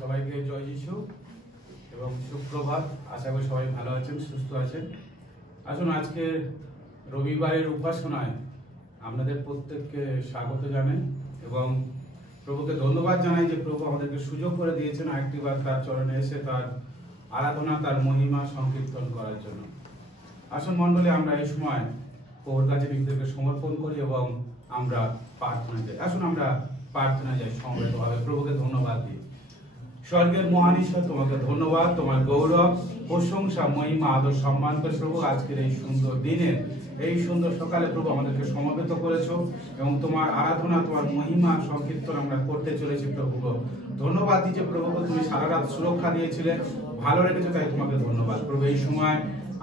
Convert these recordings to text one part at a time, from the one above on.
সবাইকে জয় যিশু এবং সুপ্রভাত। আশা করি সবাই ভালো আছেন, সুস্থ আছেন। আসুন আজকে রবিবারের উপাসনায় আপনাদের প্রত্যেককে স্বাগত জানাই এবং প্রভুকে ধন্যবাদ জানাই যে প্রভু আমাদেরকে সুযোগ করে দিয়েছেন আরেকটিবার তার চরণে এসে তার আরাধনা, তার মহিমা সংকীর্তন করার জন্য। আসুন মণ্ডলী, আমরা এই সময় প্রভুর কাছে নিজেদেরকে সমর্পণ করি এবং আমরা প্রার্থনা যাই। আসুন আমরা প্রার্থনা যাই সমবেতভাবে প্রভুকে ধন্যবাদ দিই। স্বর্গের মহান ঈশ্বর, তোমাকে ধন্যবাদ, তোমার গৌরব, প্রশংসা, মহিমা, আদর, সম্মান প্রভু আজকের এই সুন্দর দিনে, এই সুন্দর সকালে প্রভু আমাদেরকে সমবেত করেছো এবং তোমার আরাধনা, তোমার মহিমা সংকীর্তন আমরা করতে চলেছি। প্রভু ধন্যবাদ দিচ্ছি প্রভু, তুমি সারা রাত সুরক্ষা দিয়েছিলে, ভালো রেখেছো, তাই তোমাকে ধন্যবাদ। প্রভু এই সময়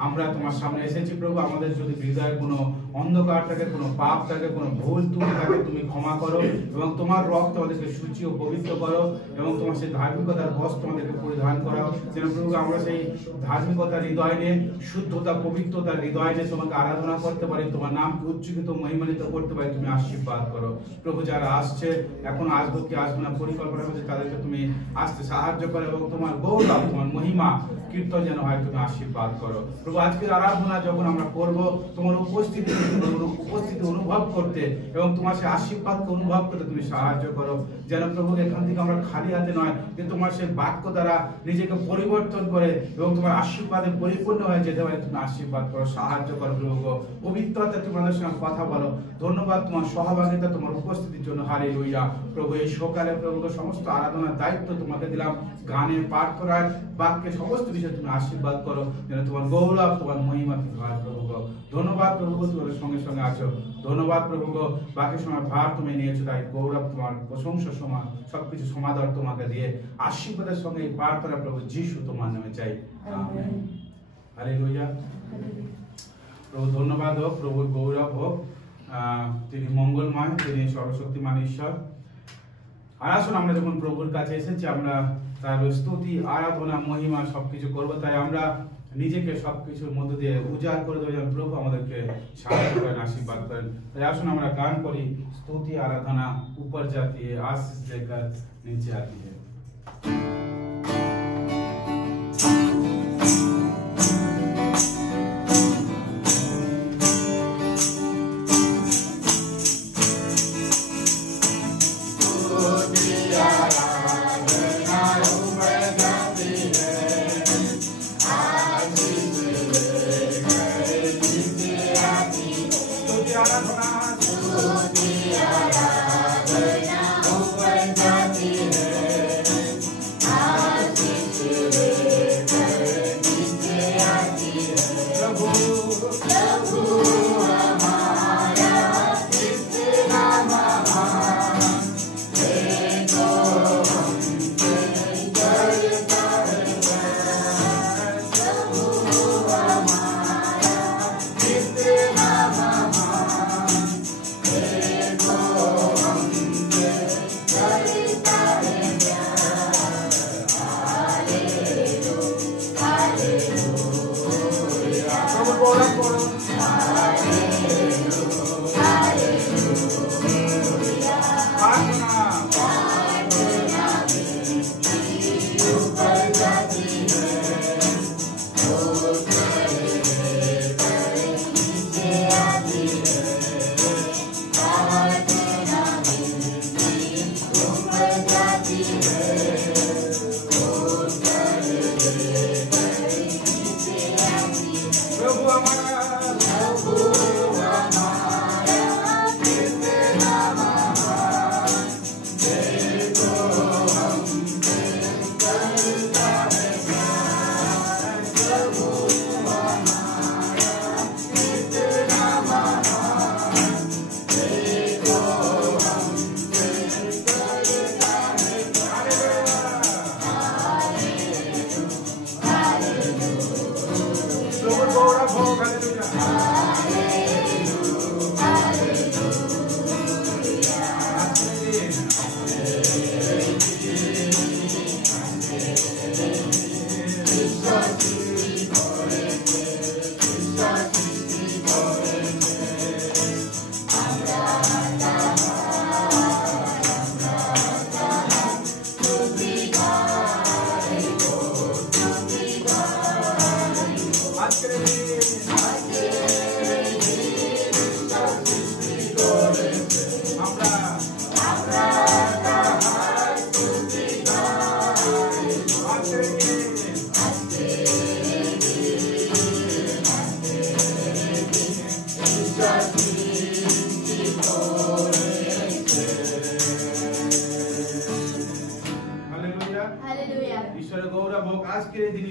আমরা তোমার সামনে এসেছি প্রভু, আমাদের যদি হৃদয়ে কোনো অন্ধকার থাকে, কোনো পাপ থাকে, কোনো ভুল ত্রুটি থাকে, তুমি ক্ষমা করো এবং তোমার রক্ত আমাদেরকে সূচি ও পবিত্র করো এবং তোমার সেই ধার্মিকতার বস্ত্র আমাদেরকে পরিধান করাও, যেন প্রভু আমরা সেই ধার্মিকতার হৃদয় নিয়ে, শুদ্ধতা পবিত্রতার হৃদয় নিয়ে তোমাকে আরাধনা করতে পারি, তোমার নামকে উজ্জীবিত মহিমান্বিত করতে পারি। তুমি আশীর্বাদ করো প্রভু। যারা আসছে, এখন আসবো কি আসবে না পরিকল্পনা করছে, তাদেরকে তুমি আসতে সাহায্য করো এবং তোমার গৌরব, তোমার মহিমা কীর্তন যেন হয়, তুমি আশীর্বাদ করো প্রভু। আজকের আরাধনা যখন আমরা করব, তোমার উপস্থিতি অনুভব করতে এবং তোমার সেই আশীর্বাদকে অনুভব করতে তুমি সাহায্য করো, যেন প্রভু এখান থেকে আমরা খালি হাতে নয়, কিন্তু তোমার সেই বাক্য দ্বারা নিজেকে পরিবর্তন করে এবং তোমার আশীর্বাদে পরিপূর্ণ হয়ে যেতে পারে। তুমি আশীর্বাদ করো, সাহায্য করো প্রভু। পবিত্রতা তোমাদের সঙ্গে কথা বলো। ধন্যবাদ তোমার সহভাগিতা, তোমার উপস্থিতির জন্য। হালেলুয়া প্রভু। এই সকালে প্রভু সমস্ত আরাধনার দায়িত্ব তোমাকে দিলাম, গানের পাঠ করার, বাক্যের সমস্ত বিষয়ে তুমি আশীর্বাদ করো, যেন তোমার গৌরব, তোমার মহিমা হয় প্রভু। ধন্যবাদ প্রভু, তোমাদের সঙ্গে সঙ্গে আছো। ধন্যবাদ প্রভু, বাকি সময় ভার তুমি নিয়েছো, তাই গৌরব, তোমার প্রশংসা, সময় সবকিছু সমাদর তোমাকে দিয়ে আশীর্বাদের সঙ্গে এই প্রার্থনা প্রভু যিশু তোমার নামে চাই, আমেন। হালেলুয়া প্রভু। ধন্যবাদ হোক, প্রভুর গৌরব হোক। তিনি মঙ্গলময়, তিনি সর্বশক্তিমান ঈশ্বর। আর আসুন আমরা যখন প্রভুর কাছে এসেছি, আমরা তার স্তুতি, আরাধনা, মহিমা সবকিছু করবো। তাই আমরা নিজেকে সবকিছুর মধ্য দিয়ে উজাড় করে দেবো, যেন প্রভু আমাদেরকে সাহায্য করেন, আশীর্বাদ করেন। তাই আসুন আমরা গান করি, স্তুতি আরাধনা উপর जाती है, आशीष देकर नीचे आती है।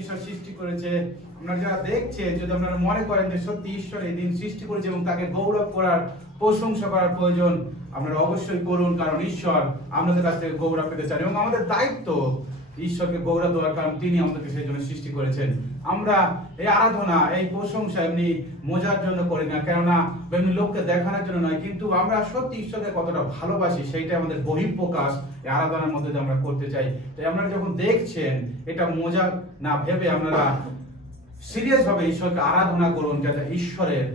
ঈশ্বর সৃষ্টি করেছে। আপনারা যারা দেখছে, যদি আপনারা মনে করেন যে সত্যি ঈশ্বর এই দিন সৃষ্টি করেছে এবং তাকে গৌরব করার, প্রশংসা করার প্রয়োজন, আপনারা অবশ্যই করুন, কারণ ঈশ্বর আপনাদের কাছ থেকে গৌরব পেতে চান এবং আমাদের দায়িত্ব ঈশ্বরকে গৌরব দেওয়ার, কারণ তিনি আমাদেরকে সেই জন্য সৃষ্টি করেছেন। আমরা এই আরাধনা, এই প্রশংসা এমনি মজার জন্য করি না, কেননা এমনি লোককে দেখানোর জন্য নয়, কিন্তু আমরা সত্যি ঈশ্বরকে কতটা ভালোবাসি সেইটা আমাদের বহিঃপ্রকাশ এই আরাধনার মধ্যে দিয়ে আমরা করতে চাই। তাই আপনারা যখন দেখছেন, এটা মজা না ভেবে আপনারা সিরিয়াস ভাবে ঈশ্বরকে আরাধনা করুন, যাতে ঈশ্বরের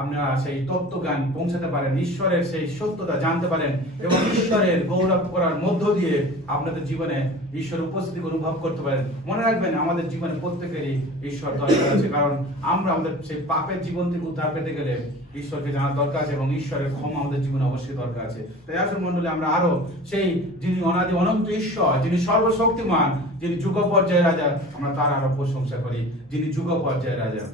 আপনারা সেই তত্ত্বজ্ঞান পৌঁছাতে পারেন, ঈশ্বরের সেই সত্যতা জানতে পারেন এবং ঈশ্বরের গৌরব করার মধ্য দিয়ে আপনাদের জীবনে ঈশ্বর উপস্থিতি অনুভব করতে পারেন। মনে রাখবেন, আমাদের জীবনে প্রত্যেকেরই ঈশ্বর দরকার আছে, কারণ আমরা আমাদের সেই পাপের জীবন থেকে উদ্ধার পেতে গেলে ঈশ্বরকে জানার দরকার আছে এবং ঈশ্বরের ক্ষমা আমাদের জীবনে অবশ্যই দরকার আছে। তাই আসুন মণ্ডলী, আমরা আরো সেই যিনি অনাদি অনন্ত ঈশ্বর, যিনি সর্বশক্তিমান, যিনি যুগ পর্যায়ের রাজা, আমরা তার আরো প্রশংসা করি, যিনি যুগ পর্যায়ের রাজা।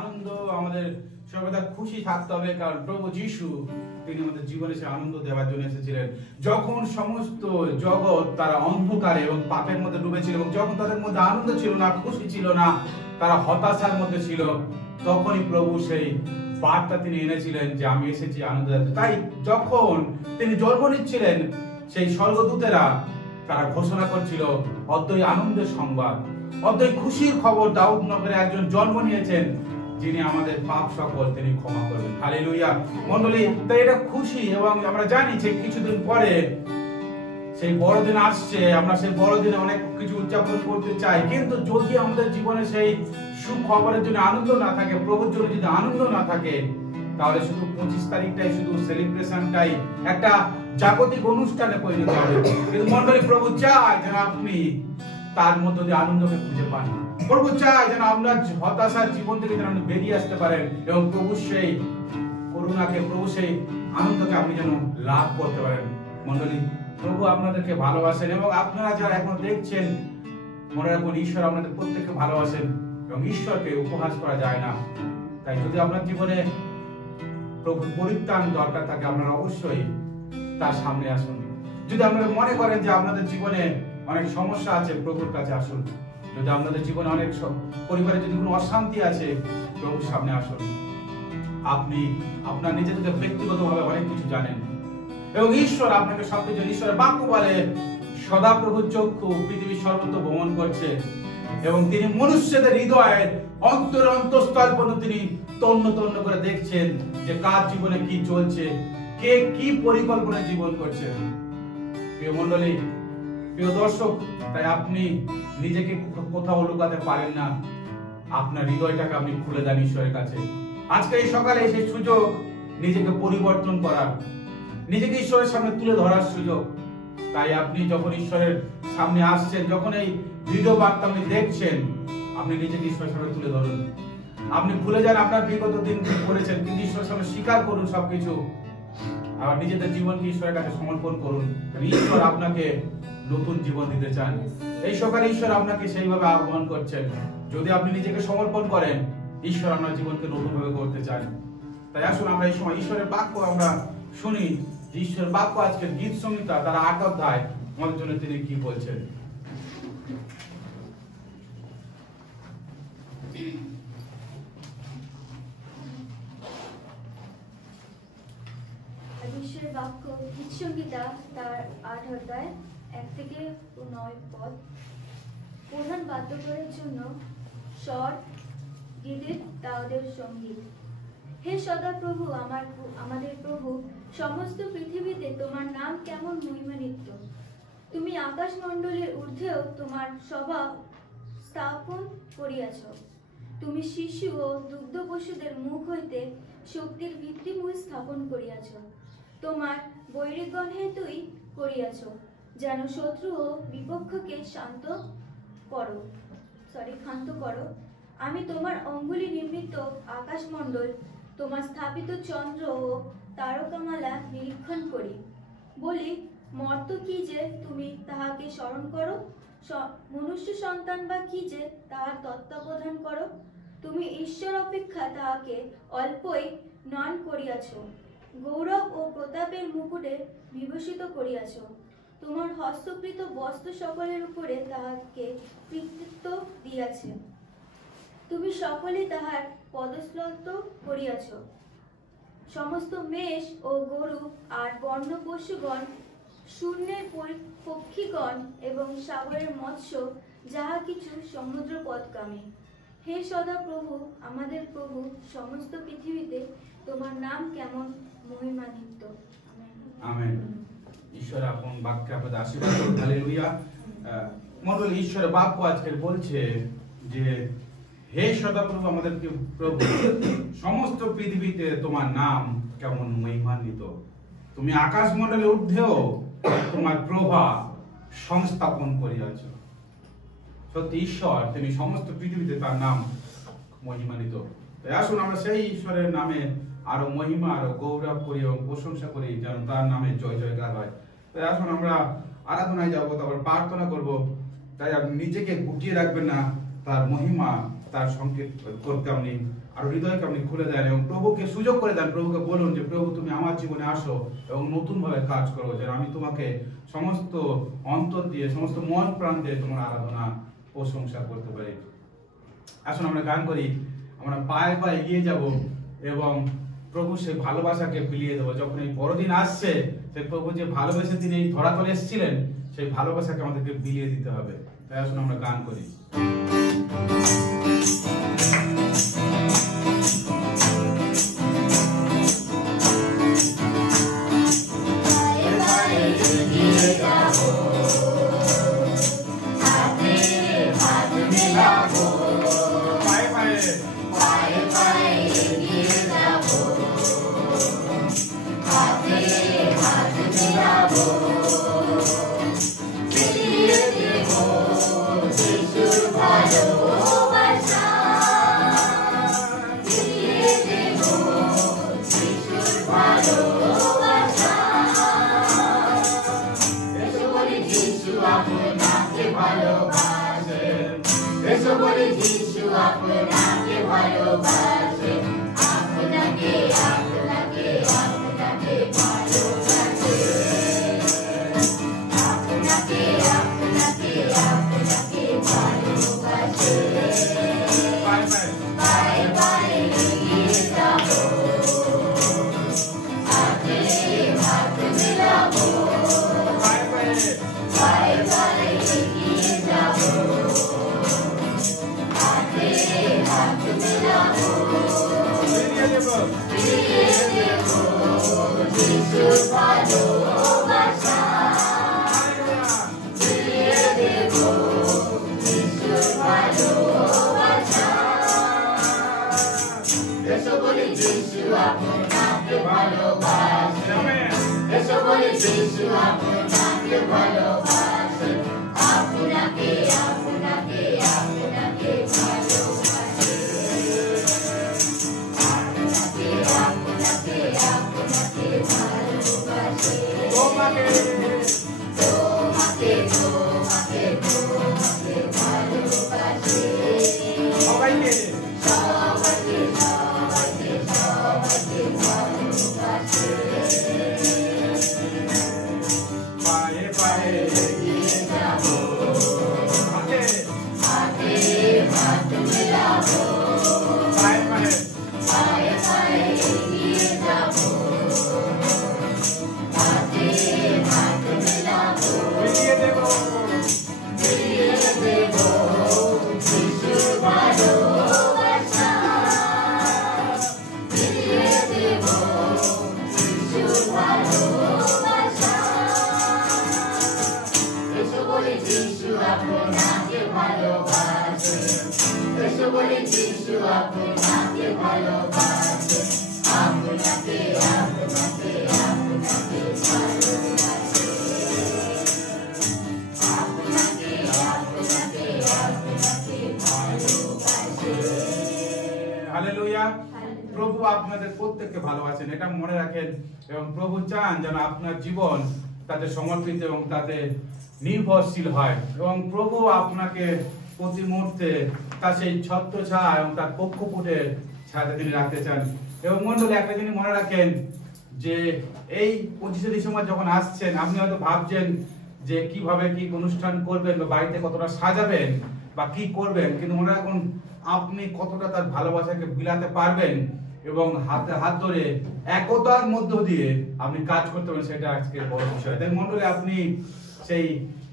আনন্দ আমাদের সর্বদা খুশি থাকতে হবে, কারণ প্রভু যিশু তিনি আমাদের জীবনে সে আনন্দ দেওয়ার জন্য এসেছিলেন। যখন সমস্ত জগৎ তারা অন্ধকারে এবং পাপের মধ্যে ডুবেছিল এবং যখন তাদের মধ্যে আনন্দ ছিল না, খুশি ছিল না, তারা হতাশার মধ্যে ছিল, তখনই প্রভু সেই বার্তা তিনি এনেছিলেন যে আমি এসেছি আনন্দ দিতে। তাই যখন তিনি জন্ম নিচ্ছিলেন, সেই স্বর্গদূতেরা তারা ঘোষণা করছিল অদ্বৈ আনন্দের সংবাদ, অদ্বৈ খুশির খবর, দাউদ নগরে একজন জন্ম নিয়েছেন যিনি আমাদের পাপ সকল তিনি ক্ষমা করবেন। হালেলুয়া মণ্ডলী, তাই এটা খুশি। এবং আমরা জানি যে কিছুদিন পরে সেই বড়দিন আসছে, আমরা সেই বড়দিনে অনেক কিছু উদযাপন করতে চাই, কিন্তু যদি আমাদের জীবনে সেই সুখবরের জন্য আনন্দ না থাকে, প্রভুর জন্য যদি আনন্দ না থাকে, তাহলে শুধু 25 তারিখটাই শুধু সেলিব্রেশনটাই একটা জাগতিক অনুষ্ঠানে পরিণত হবে। কিন্তু মণ্ডলী, প্রভু চায় যেন আপনি তার মধ্যে দিয়ে আনন্দকে খুঁজে পান। প্রভু চায় যেন আমরা হতাশার জীবন থেকে যেন বেরিয়ে আসতে পারেন এবং প্রভু সেই করুণাকে, প্রভু সেই আনন্দকে আপনি যেন লাভ করতে পারেন। মণ্ডলী, প্রভু আপনাদেরকে ভালোবাসেন এবং আপনারা যারা এখন দেখছেন, মনে রাখুন ঈশ্বর আপনাদের প্রত্যেককে ভালোবাসেন এবং ঈশ্বরকে উপহাস করা যায় না। তাই যদি আপনার জীবনে প্রভুর পরিত্রাণ দরকার থাকে, আপনারা অবশ্যই তার সামনে আসুন। যদি আপনারা মনে করেন যে আপনাদের জীবনে অনেক সমস্যা আছে, প্রভুর কাছে আসুন। যদি আপনাদের জীবনে অনেক পরিবারে যদি কোনো অশান্তি আছে, প্রভুর সামনে আসুন। আপনি আপনার নিজেদের ব্যক্তিগতভাবে অনেক কিছু জানেন এবং ঈশ্বর আপনাকে সবকিছু, ঈশ্বরের বাক্য বলে সদাপ্রভুর চক্ষু পৃথিবীর সর্বত্র ভ্রমণ করছে এবং তিনি মনুষ্যদের হৃদয়ের অন্তঃস্থল পর্যন্ত তিনি তন্ন তন্ন করে দেখছেন যে কার জীবনে কি চলছে, কে কি পরিকল্পনা জীবন করছে। প্রিয় মণ্ডলী, প্রিয় দর্শক, তাই আপনি নিজেকে কোথাও লুকাতে পারেন না। আপনার হৃদয়টাকে আপনি খুলে দেন ঈশ্বরের কাছে। আজকে এই সকালে সেই সুযোগ নিজেকে পরিবর্তন করার, নিজেকে ঈশ্বরের সামনে তুলে ধরার সুযোগ। তাই আপনি যখন ঈশ্বরের সামনে আসছেন, যখন এই ভিডিও বার্তা আপনি দেখছেন, আপনি নিজেকে ঈশ্বরের সামনে তুলে ধরুন। আপনি ভুলে যান আপনার বিগত দিন কি করেছেন, কিন্তু ঈশ্বরের সামনে স্বীকার করুন সবকিছু। আবার নিজেদের জীবনকে ঈশ্বরের কাছে সমর্পণ করুন। ঈশ্বর আপনাকে নতুন জীবন দিতে চান। এই সকালে ঈশ্বর আপনাকে সেইভাবে আহ্বান করছেন। যদি আপনি নিজেকে সমর্পণ করেন, ঈশ্বর আপনার জীবনকে নতুন ভাবে করতে চান। তাই আসুন আমরা এই সময় ঈশ্বরের বাক্য আমরা শুনি। ঈশ্বরের বাক্য আজকের গীত সংহিতা তার 8 অধ্যায় আমাদের জন্য তিনি কি বলছেন। ঈশ্বরের বাক্য গীত সংহিতা তার 8 অধ্যায় 1 থেকে 9 পদ। প্রধান বাদ্যকরের জন্য স্বর, গীতের দাউদের সঙ্গীত। হে সদাপ্রভু, আমাদের প্রভু, সমস্ত পৃথিবীতে তোমার নাম কেমন মহিমান্বিত। তুমি আকাশমণ্ডলের ঊর্ধ্বেও তোমার সভা স্থাপন করিয়াছ। তুমি শিশু ও দুগ্ধ পশুদের মুখ হইতে শক্তির ভিত্তিমূল স্থাপন করিয়াছ। তোমার বৈরিগণ হেতুই করিয়াছ, যেন শত্রু ও বিপক্ষকে ক্ষান্ত করো। আমি তোমার অঙ্গুলি নির্মিত আকাশমণ্ডল, তোমার স্থাপিত চন্দ্র ও তারকামালা নিরীক্ষণ করি। বলি, মর্ত কি যে তুমি তাহাকে স্মরণ করো, মনুষ্য সন্তান বা কি যে তাহার তত্ত্বাবধান করো। তুমি ঈশ্বর অপেক্ষা তাহাকে অল্পই নয়ন করিয়াছ, গৌরব ও প্রতাপের মুকুটে বিভূষিত করিয়াছ। তোমার হস্তকৃত বস্ত্র সকলের উপরে তাহাকে কৃতিত্ব দিয়াছে। তুমি সকলে তাহার পদস্লন্ত করিয়াছ। সমস্ত মেষ ও গরু আর বন্য পশুগণ, শূন্যের পক্ষীগণ এবং সাগরের মৎস্য, যাহা কিছু সমুদ্র পথগামী। হে সদা প্রভু, আমাদের প্রভু, সমস্ত পৃথিবীতে তোমার নাম কেমন মহিমান্বিত। আমেন। ঈশ্বর আপন বাক্যে আপনাদের আশীর্বাদ করুন। হালেলুয়া। মণ্ডলী, ঈশ্বরের বাক্য আজকে বলছে যে হে সদাপ্রভু, আমাদের প্রভু, সমস্ত পৃথিবীতে তোমার নাম কেমন মহিমান্বিত। তুমি আকাশমণ্ডলে ঊর্ধ্বেও তোমার প্রভা সংস্থাপন করিয়াছ। সত্যি ঈশ্বর তিনি সমস্ত পৃথিবীতে তার নাম মহিমান্বিত। তাই আসুন আমরা সেই ঈশ্বরের নামে আরো মহিমা, আরো গৌরব করি এবং প্রশংসা করি, যেন তার নামে জয় জয়কার হয়। তাই আসুন আমরা আরাধনায় যাবো, তারপর প্রার্থনা করব। তাই আপনি নিজেকে গুটিয়ে রাখবেন না, তার মহিমা, তার সংকেত করতে আপনি আর হৃদয়কে আপনি খুলে দেন এবং প্রভুকে সুযোগ করে দেন। প্রভুকে বলুন যে প্রভু তুমি আমার জীবনে আসো এবং নতুন ভাবে কাজ করো, যেন আমি তোমাকে সমস্ত অন্তর দিয়ে, সমস্ত মন প্রাণ দিয়ে তোমার আরাধনা প্রশংসা করতে পারি। আসুন আমরা গান করি, আমরা পায়ে পায়ে এগিয়ে যাব এবং প্রভু সেই ভালোবাসাকে বিলিয়ে দেবো। যখন এই বড়দিন আসছে, সেই প্রভু যে ভালোবেসে তিনি এই ধরাতলে এসেছিলেন, সেই ভালোবাসাকে আমাদেরকে বিলিয়ে দিতে হবে। তাই আসুন আমরা গান করি। প্রভু আপনাদের প্রত্যেককে ভালোবাসেন, এটা মনে রাখেন। এবং প্রভু চান যেন আপনার জীবন তাতে সমর্পিত এবং তাতে নির্ভরশীল হয়। এবং প্রভু আপনাকে প্রতি মুহূর্তে তার সেই ছত্রছায়া এবং তার পক্ষপুটের ছায়াতে তিনি রাখতে চান। এবং মন্ডলী, একটা জিনিস মনে রাখেন যে এই 25শে ডিসেম্বর যখন আসছেন, আপনি হয়তো ভাবছেন যে কিভাবে কি অনুষ্ঠান করবেন বা বাড়িতে কতটা সাজাবেন বা কি করবেন, কিন্তু মনে রাখুন আপনি কতটা তার ভালোবাসাকে বিলাতে পারবেন এবং হাতে হাত ধরে একতার মধ্য দিয়ে আপনি কাজ করতে পারেন, সেটা আজকে বড় বিষয়। তাই মন্ডলী, আপনি সেই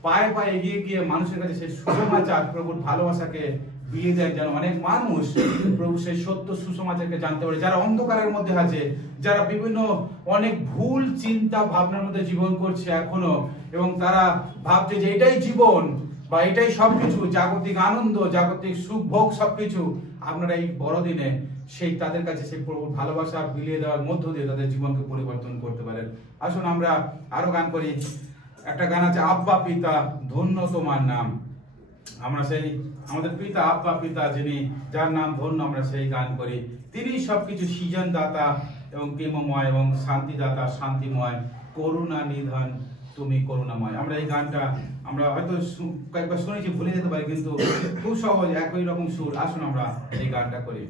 পায়ে পায়ে এগিয়ে গিয়ে মানুষের কাছে সেই সুসমাচার, প্রভুর ভালোবাসাকে বিলিয়ে দেন, যেন অনেক মানুষ প্রভু সেই সত্য সুসমাচারকে জানতে পারে। যারা অন্ধকারের মধ্যে আছে, যারা বিভিন্ন অনেক ভুল চিন্তা ভাবনার মধ্যে জীবন করছে এখনো, এবং তারা ভাবছে যে এটাই জীবন বা এটাই সবকিছু, জাগতিক আনন্দ, জাগতিক সুখ ভোগ সবকিছু, আপনারা এই বড়দিনে সেই তাদের কাছে সেই প্রভুর ভালোবাসা বিলিয়ে দেওয়ার মধ্য দিয়ে তাদের জীবনকে পরিবর্তন করতে পারেন। আসুন আমরা আরো গান করি। একটা গান আছে, আব্বা পিতা ধন্য তোমার নাম। আমরা সেই আমাদের পিতা, আব্বা পিতা, যিনি যার নাম ধন্য, আমরা সেই গান করি। তিনি সবকিছু সৃজন দাতা এবং প্রেমময় এবং শান্তিদাতা, শান্তিময়, করুণা নিধান তুমি করুণাময়। আমরা এই গানটা আমরা হয়তো কয়েকবার শুনেছি, ভুলে যেতে পারি, কিন্তু খুব সহজ, একই রকম সুর। আসুন আমরা এই গানটা করি।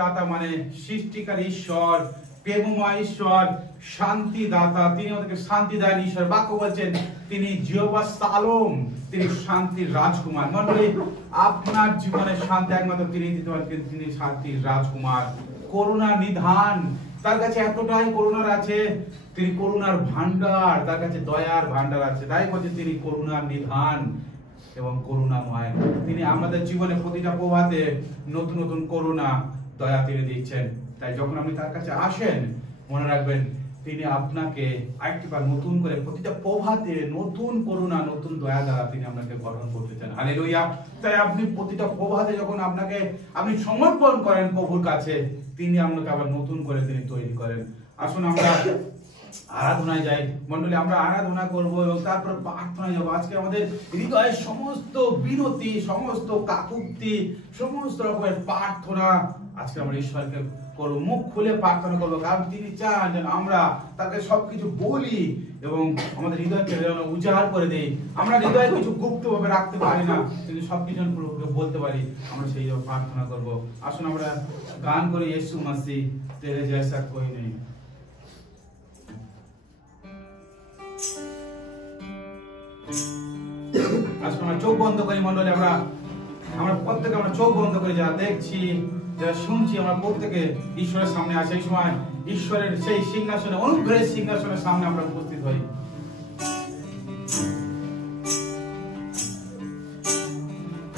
দাতা মানে সৃষ্টিকারী ঈশ্বর, প্রেমময় ঈশ্বর, শান্তি দাতা, তিনি আমাদেরকে শান্তি দেন ঈশ্বর। বাক্য বলছেন তিনি জিহোবা শালোম, তিনি শান্তির রাজকুমার। মণ্ডলী, আপনার জীবনে শান্তি একমাত্র তিনি দিতে পারেন, তিনি শান্তির রাজকুমার। করুণা নিধান তার কাছে এতটাই করুণার আছে, তিনি করুণার ভান্ডার, তার কাছে দয়ার ভান্ডার আছে, তাই বলছে তিনি করুণার নিধান এবং করুণাময়। তিনি আমাদের জীবনে প্রতিটা প্রভাতে নতুন নতুন করুণা দয়া তিনি দিচ্ছেন। তাই যখন আপনি তার কাছে আসেন, মনে রাখবেন তিনি আপনাকে আরেকটিবার নতুন করে প্রতিটা প্রভাতে নতুন করুণা নতুন দয়া দ্বারা তিনি আপনাকে গঠন করতে চান। হালেলুয়া। তাই আপনি প্রতিটা প্রভাতে যখন আপনি সমর্পণ করেন প্রভুর কাছে, তিনি আপনাকে আবার নতুন করে তিনি তৈরি করেন। আসুন আমরা আরাধনায় যাই মন্ডলী, আমরা আরাধনা করব এবং তারপর প্রার্থনায় যাব। আজকে আমাদের হৃদয়ের সমস্ত বিনতি, সমস্ত কাকুতি, সমস্ত রকমের প্রার্থনা আজকে আমরা ঈশ্বরকে করব, মুখ খুলে প্রার্থনা করবো, কারণ তিনি চান যেন আমরা তাকে সবকিছু বলি এবং আমাদের হৃদয়কে যেন উজাড় করে দেই। আমরা হৃদয়ে কিছু গুপ্ত ভাবে রাখতে পারি না, কিন্তু সবকিছু বলতে পারি। আমরা সেই জন্য প্রার্থনা করব। আসুন আমরা গান করি, ইয়েশু মসিহ তেরে জैसा कोई नहीं। আজকে আমরা চোখ বন্ধ করি মন্ডলী, আমরা প্রত্যেকে আমরা চোখ বন্ধ করে যারা দেখছি, যারা শুনছি, আমরা প্রত্যেকে ঈশ্বরের সামনে আসি। এই সময় ঈশ্বরের সেই সিংহাসনে, অনুগ্রহের সিংহাসনের সামনে আমরা উপস্থিত হই।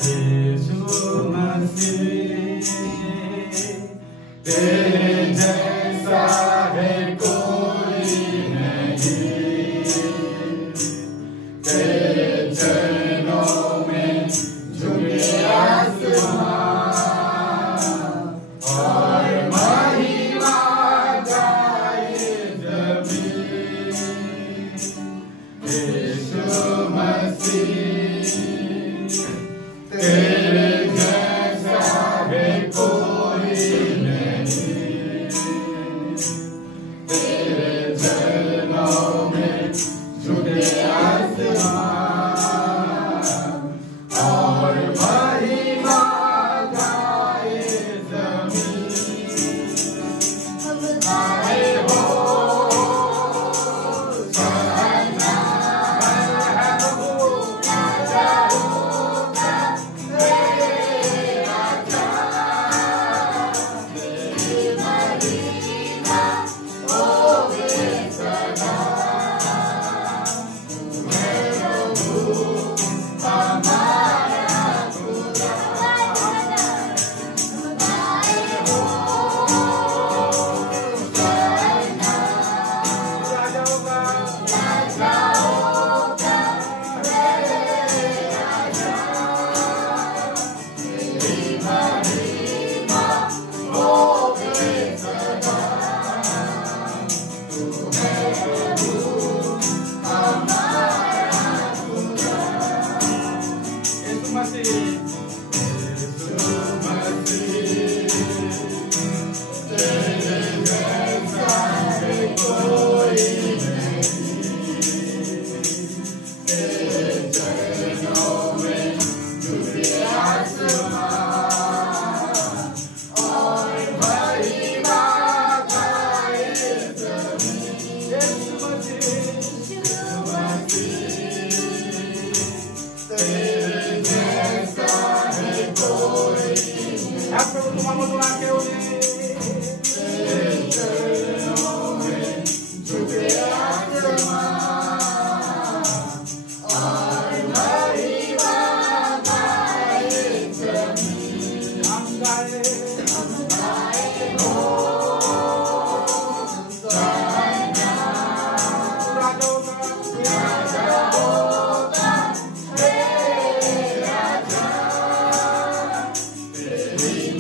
यीशु मसीह तेरे जैसा है कोई नहीं, तेरे चरणों में झुके आसमां और महिमा गाए जमीन। यीशु मसीह तेरे जैसा है कोई नहीं, तेरे चरणों में झुके आसमां और महिमा गाए जमीन। आए हो सना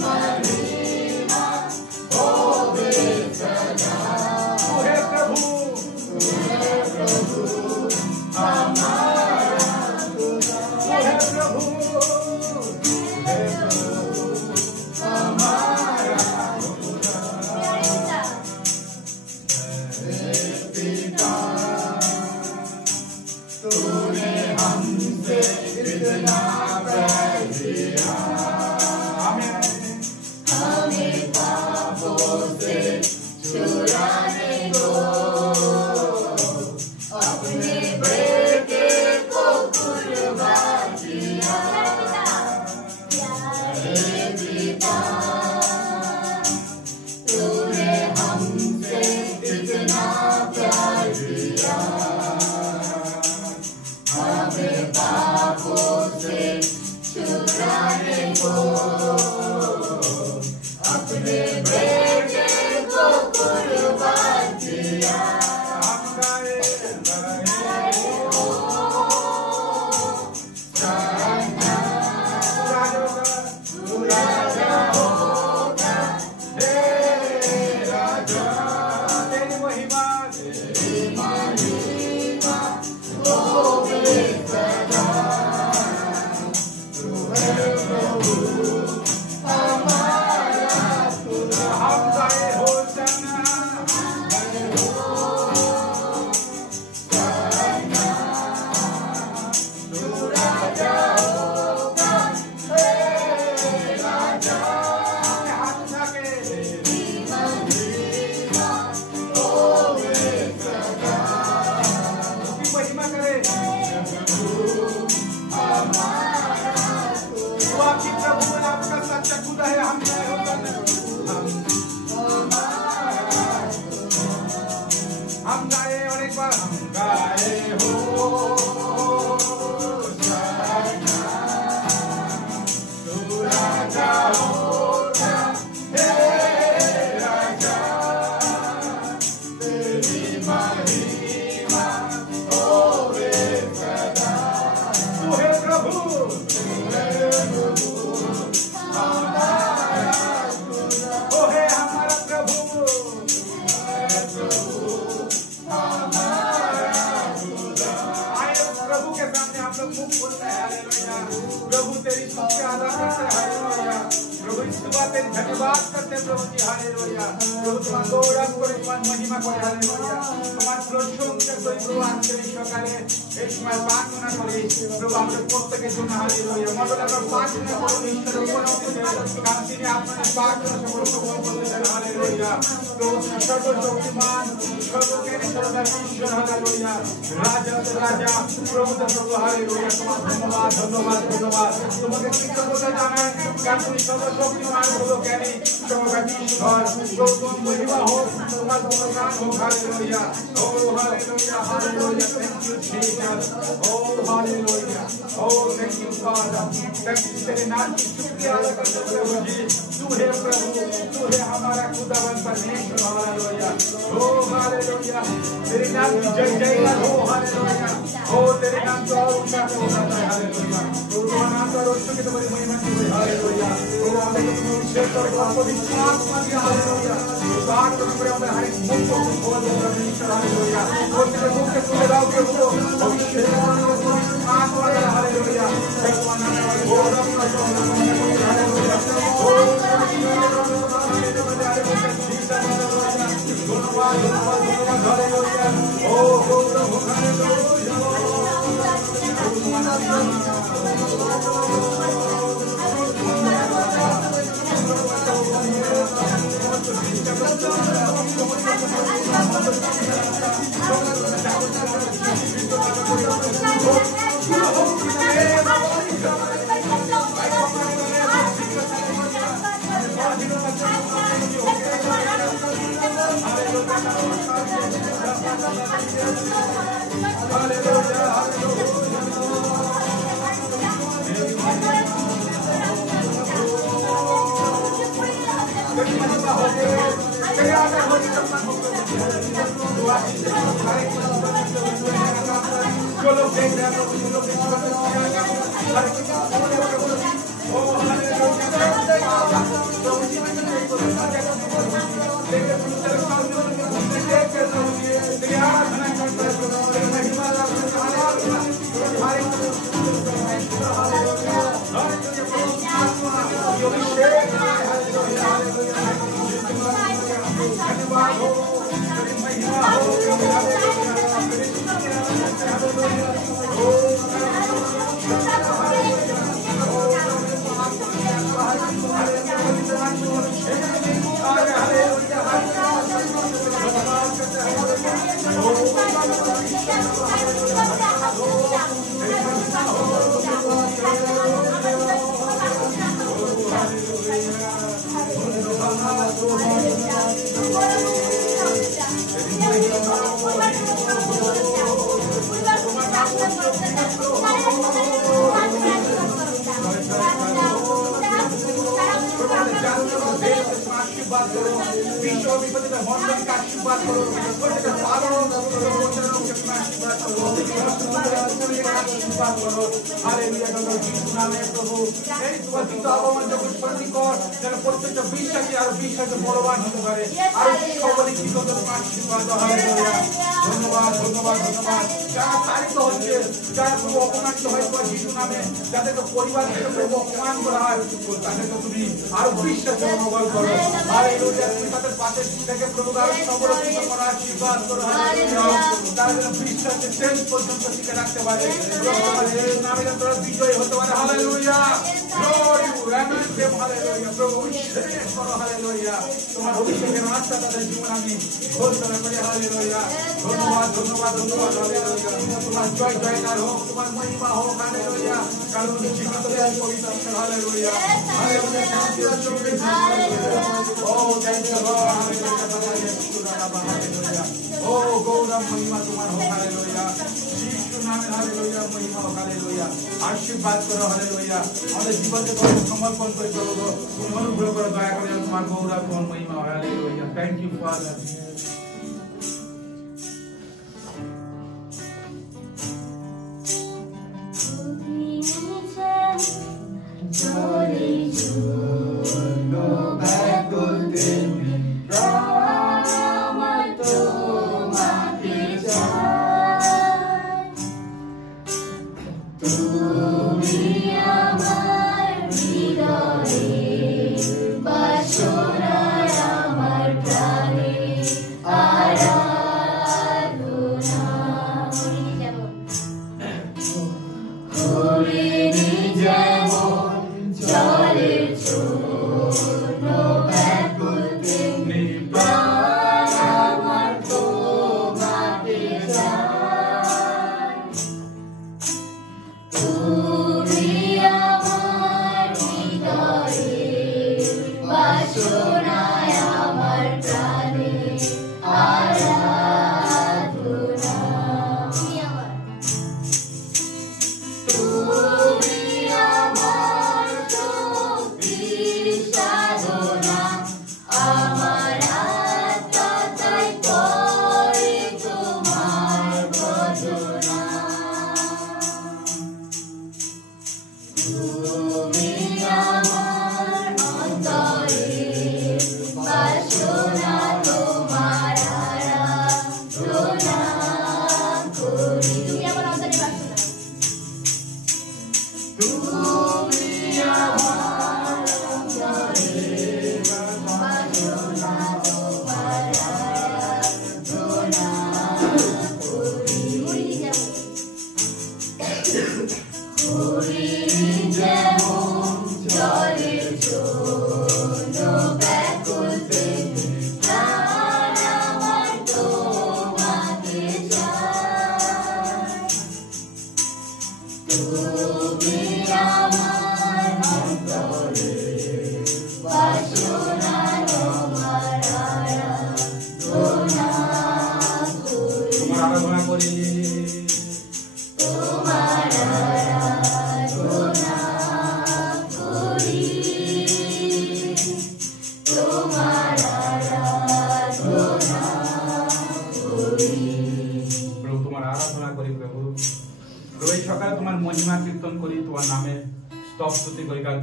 Maria. धन्यवाद करते हैं प्रभु जी, हालेलुया। प्रभु तुम्हारा गौरव করে তোমার মহিমা করে, হালেলুয়া। তোমার প্রশংসা করি প্রভু, আজকের এই সকালে এই সময় প্রার্থনা করি প্রভু আমাদের প্রত্যেকের জন্য, হালেলুয়া। মণ্ডলী আমরা প্রার্থনা করি ঈশ্বরের উপস্থিতিতে, কারণ তিনি আপনাদের প্রার্থনা সকল কবুল করতে চান, হালেলুয়া। প্রভু তুমি সর্বশক্তিমান, সর্বজ্ঞানী, সর্বব্যাপী ঈশ্বর, হালেলুয়া। রাজাদের রাজা, প্রভুদের প্রভু, হালেলুয়া। তোমার ধন্যবাদ, ধন্যবাদ, ধন্যবাদ। তোমাকে কৃতজ্ঞতা জানাই, কারণ তুমি সর্বশক্তিমান, সর্বজ্ঞানী, সর্বব্যাপী ঈশ্বর। প্রভু তোমার মহিমা হোক, তোমার গুণগান হোক, হালেলুয়া। ও hallelujah, hallelujah. Thank you Jesus. ओ हालेलुया। ओ thank you God. Thank you, तेरे नाम की शुक्रिया अदा करते हैं प्रभु जी। तू है प्रभु, तू है हमारा खुदावन परमेश्वर, हालेलुया। ओ हालेलुया, तेरे नाम की जय जयकार हो, हालेलुया। ओ तेरे नाम को और ऊंचा हो जाता है, हालेलुया। तुम्हारा नाम का रोशन की तुम्हारी महिमा की हो, हालेलुया। ओ हमें तुम शेयर करो, आपको विश्वास मांगे, हालेलुया। बात करो मेरे अंदर हर एक मुख को खोल दो परमेश्वर, हालेलुया। और तेरे मुख के खुले राव के हो, भविष्य को विश्वास वाले, हालेलुया। भगवान ने वो अपना सोना हालेलुया। ओ धन्यवाद, धन्यवाद, धन्यवाद, हालेलुया। ओ प्रभु, जो लोग देख रहे हैं प्रभु, जो लोग বিশ্ব বিপদের মন্ডলকে আশীর্বাদ করো, প্রত্যেকটা পাগল গোত্রকে তুমি আশীর্বাদ করো, আশীর্বাদ করো। হালেলুয়া যিশু নামে প্রভু এই তোমার দ্বিতীয় আগমন যখন প্রতিকর যেন প্রত্যেকটা বিশ্বাসী আর বিশ্বাসে বলবান হতে পারে, আর সকলে কি করতে তুমি আশীর্বাদ। হালেলুয়া ধন্যবাদ ধন্যবাদ ধন্যবাদ। যারা তাড়িত হচ্ছে, যারা প্রভু অপমানিত হয়ে পড়ে যিশু নামে, যাদেরকে পরিবার থেকে প্রভু অপমান করা হয়, তাদেরকে তুমি আরো বিশ্বাসে মনোবল করো। হালেলুয়া তুমি তাদের পাশে থেকে প্রভু আরো সবলতা করার আশীর্বাদ করো। হালেলুয়া তারা যেন বিশ্বাসে শেষ পর্যন্ত টিকে রাখতে পারে, নামে যেন তারা বিজয়ী হতে পারে। Hallelujah glory anoint them. Hallelujah প্রভু অভিষেক করো। হালেলুয়া তোমার অভিষেকের আত্মা তাদের জীবন আমি ঘোষণা করি। হালেলুয়া ধন্যবাদ ধন্যবাদ ধন্যবাদ। হালেলুয়া তোমার জয় জয়কার হোক, তোমার মহিমা হোক। হালেলুয়া কারণ জীবন তোমার পবিত্র। হালেলুয়া হালেলুয়া শান্তি ও সমৃদ্ধি। ও জয় জয় গো। হালেলুয়া ও গৌরব মহিমা তোমার হোক। হালেলুয়া যিশু নামে। হালেলুয়া মহিমা হোক। হালেলুয়া আশীর্বাদ করো। হালেলুয়া আমাদের জীবনকে তোমাকে সমর্পণ করে চলো। তুমি অনুগ্রহ করো, দয়া করে তোমার গৌরব তোমার মহিমা। Hallelujah thank you father.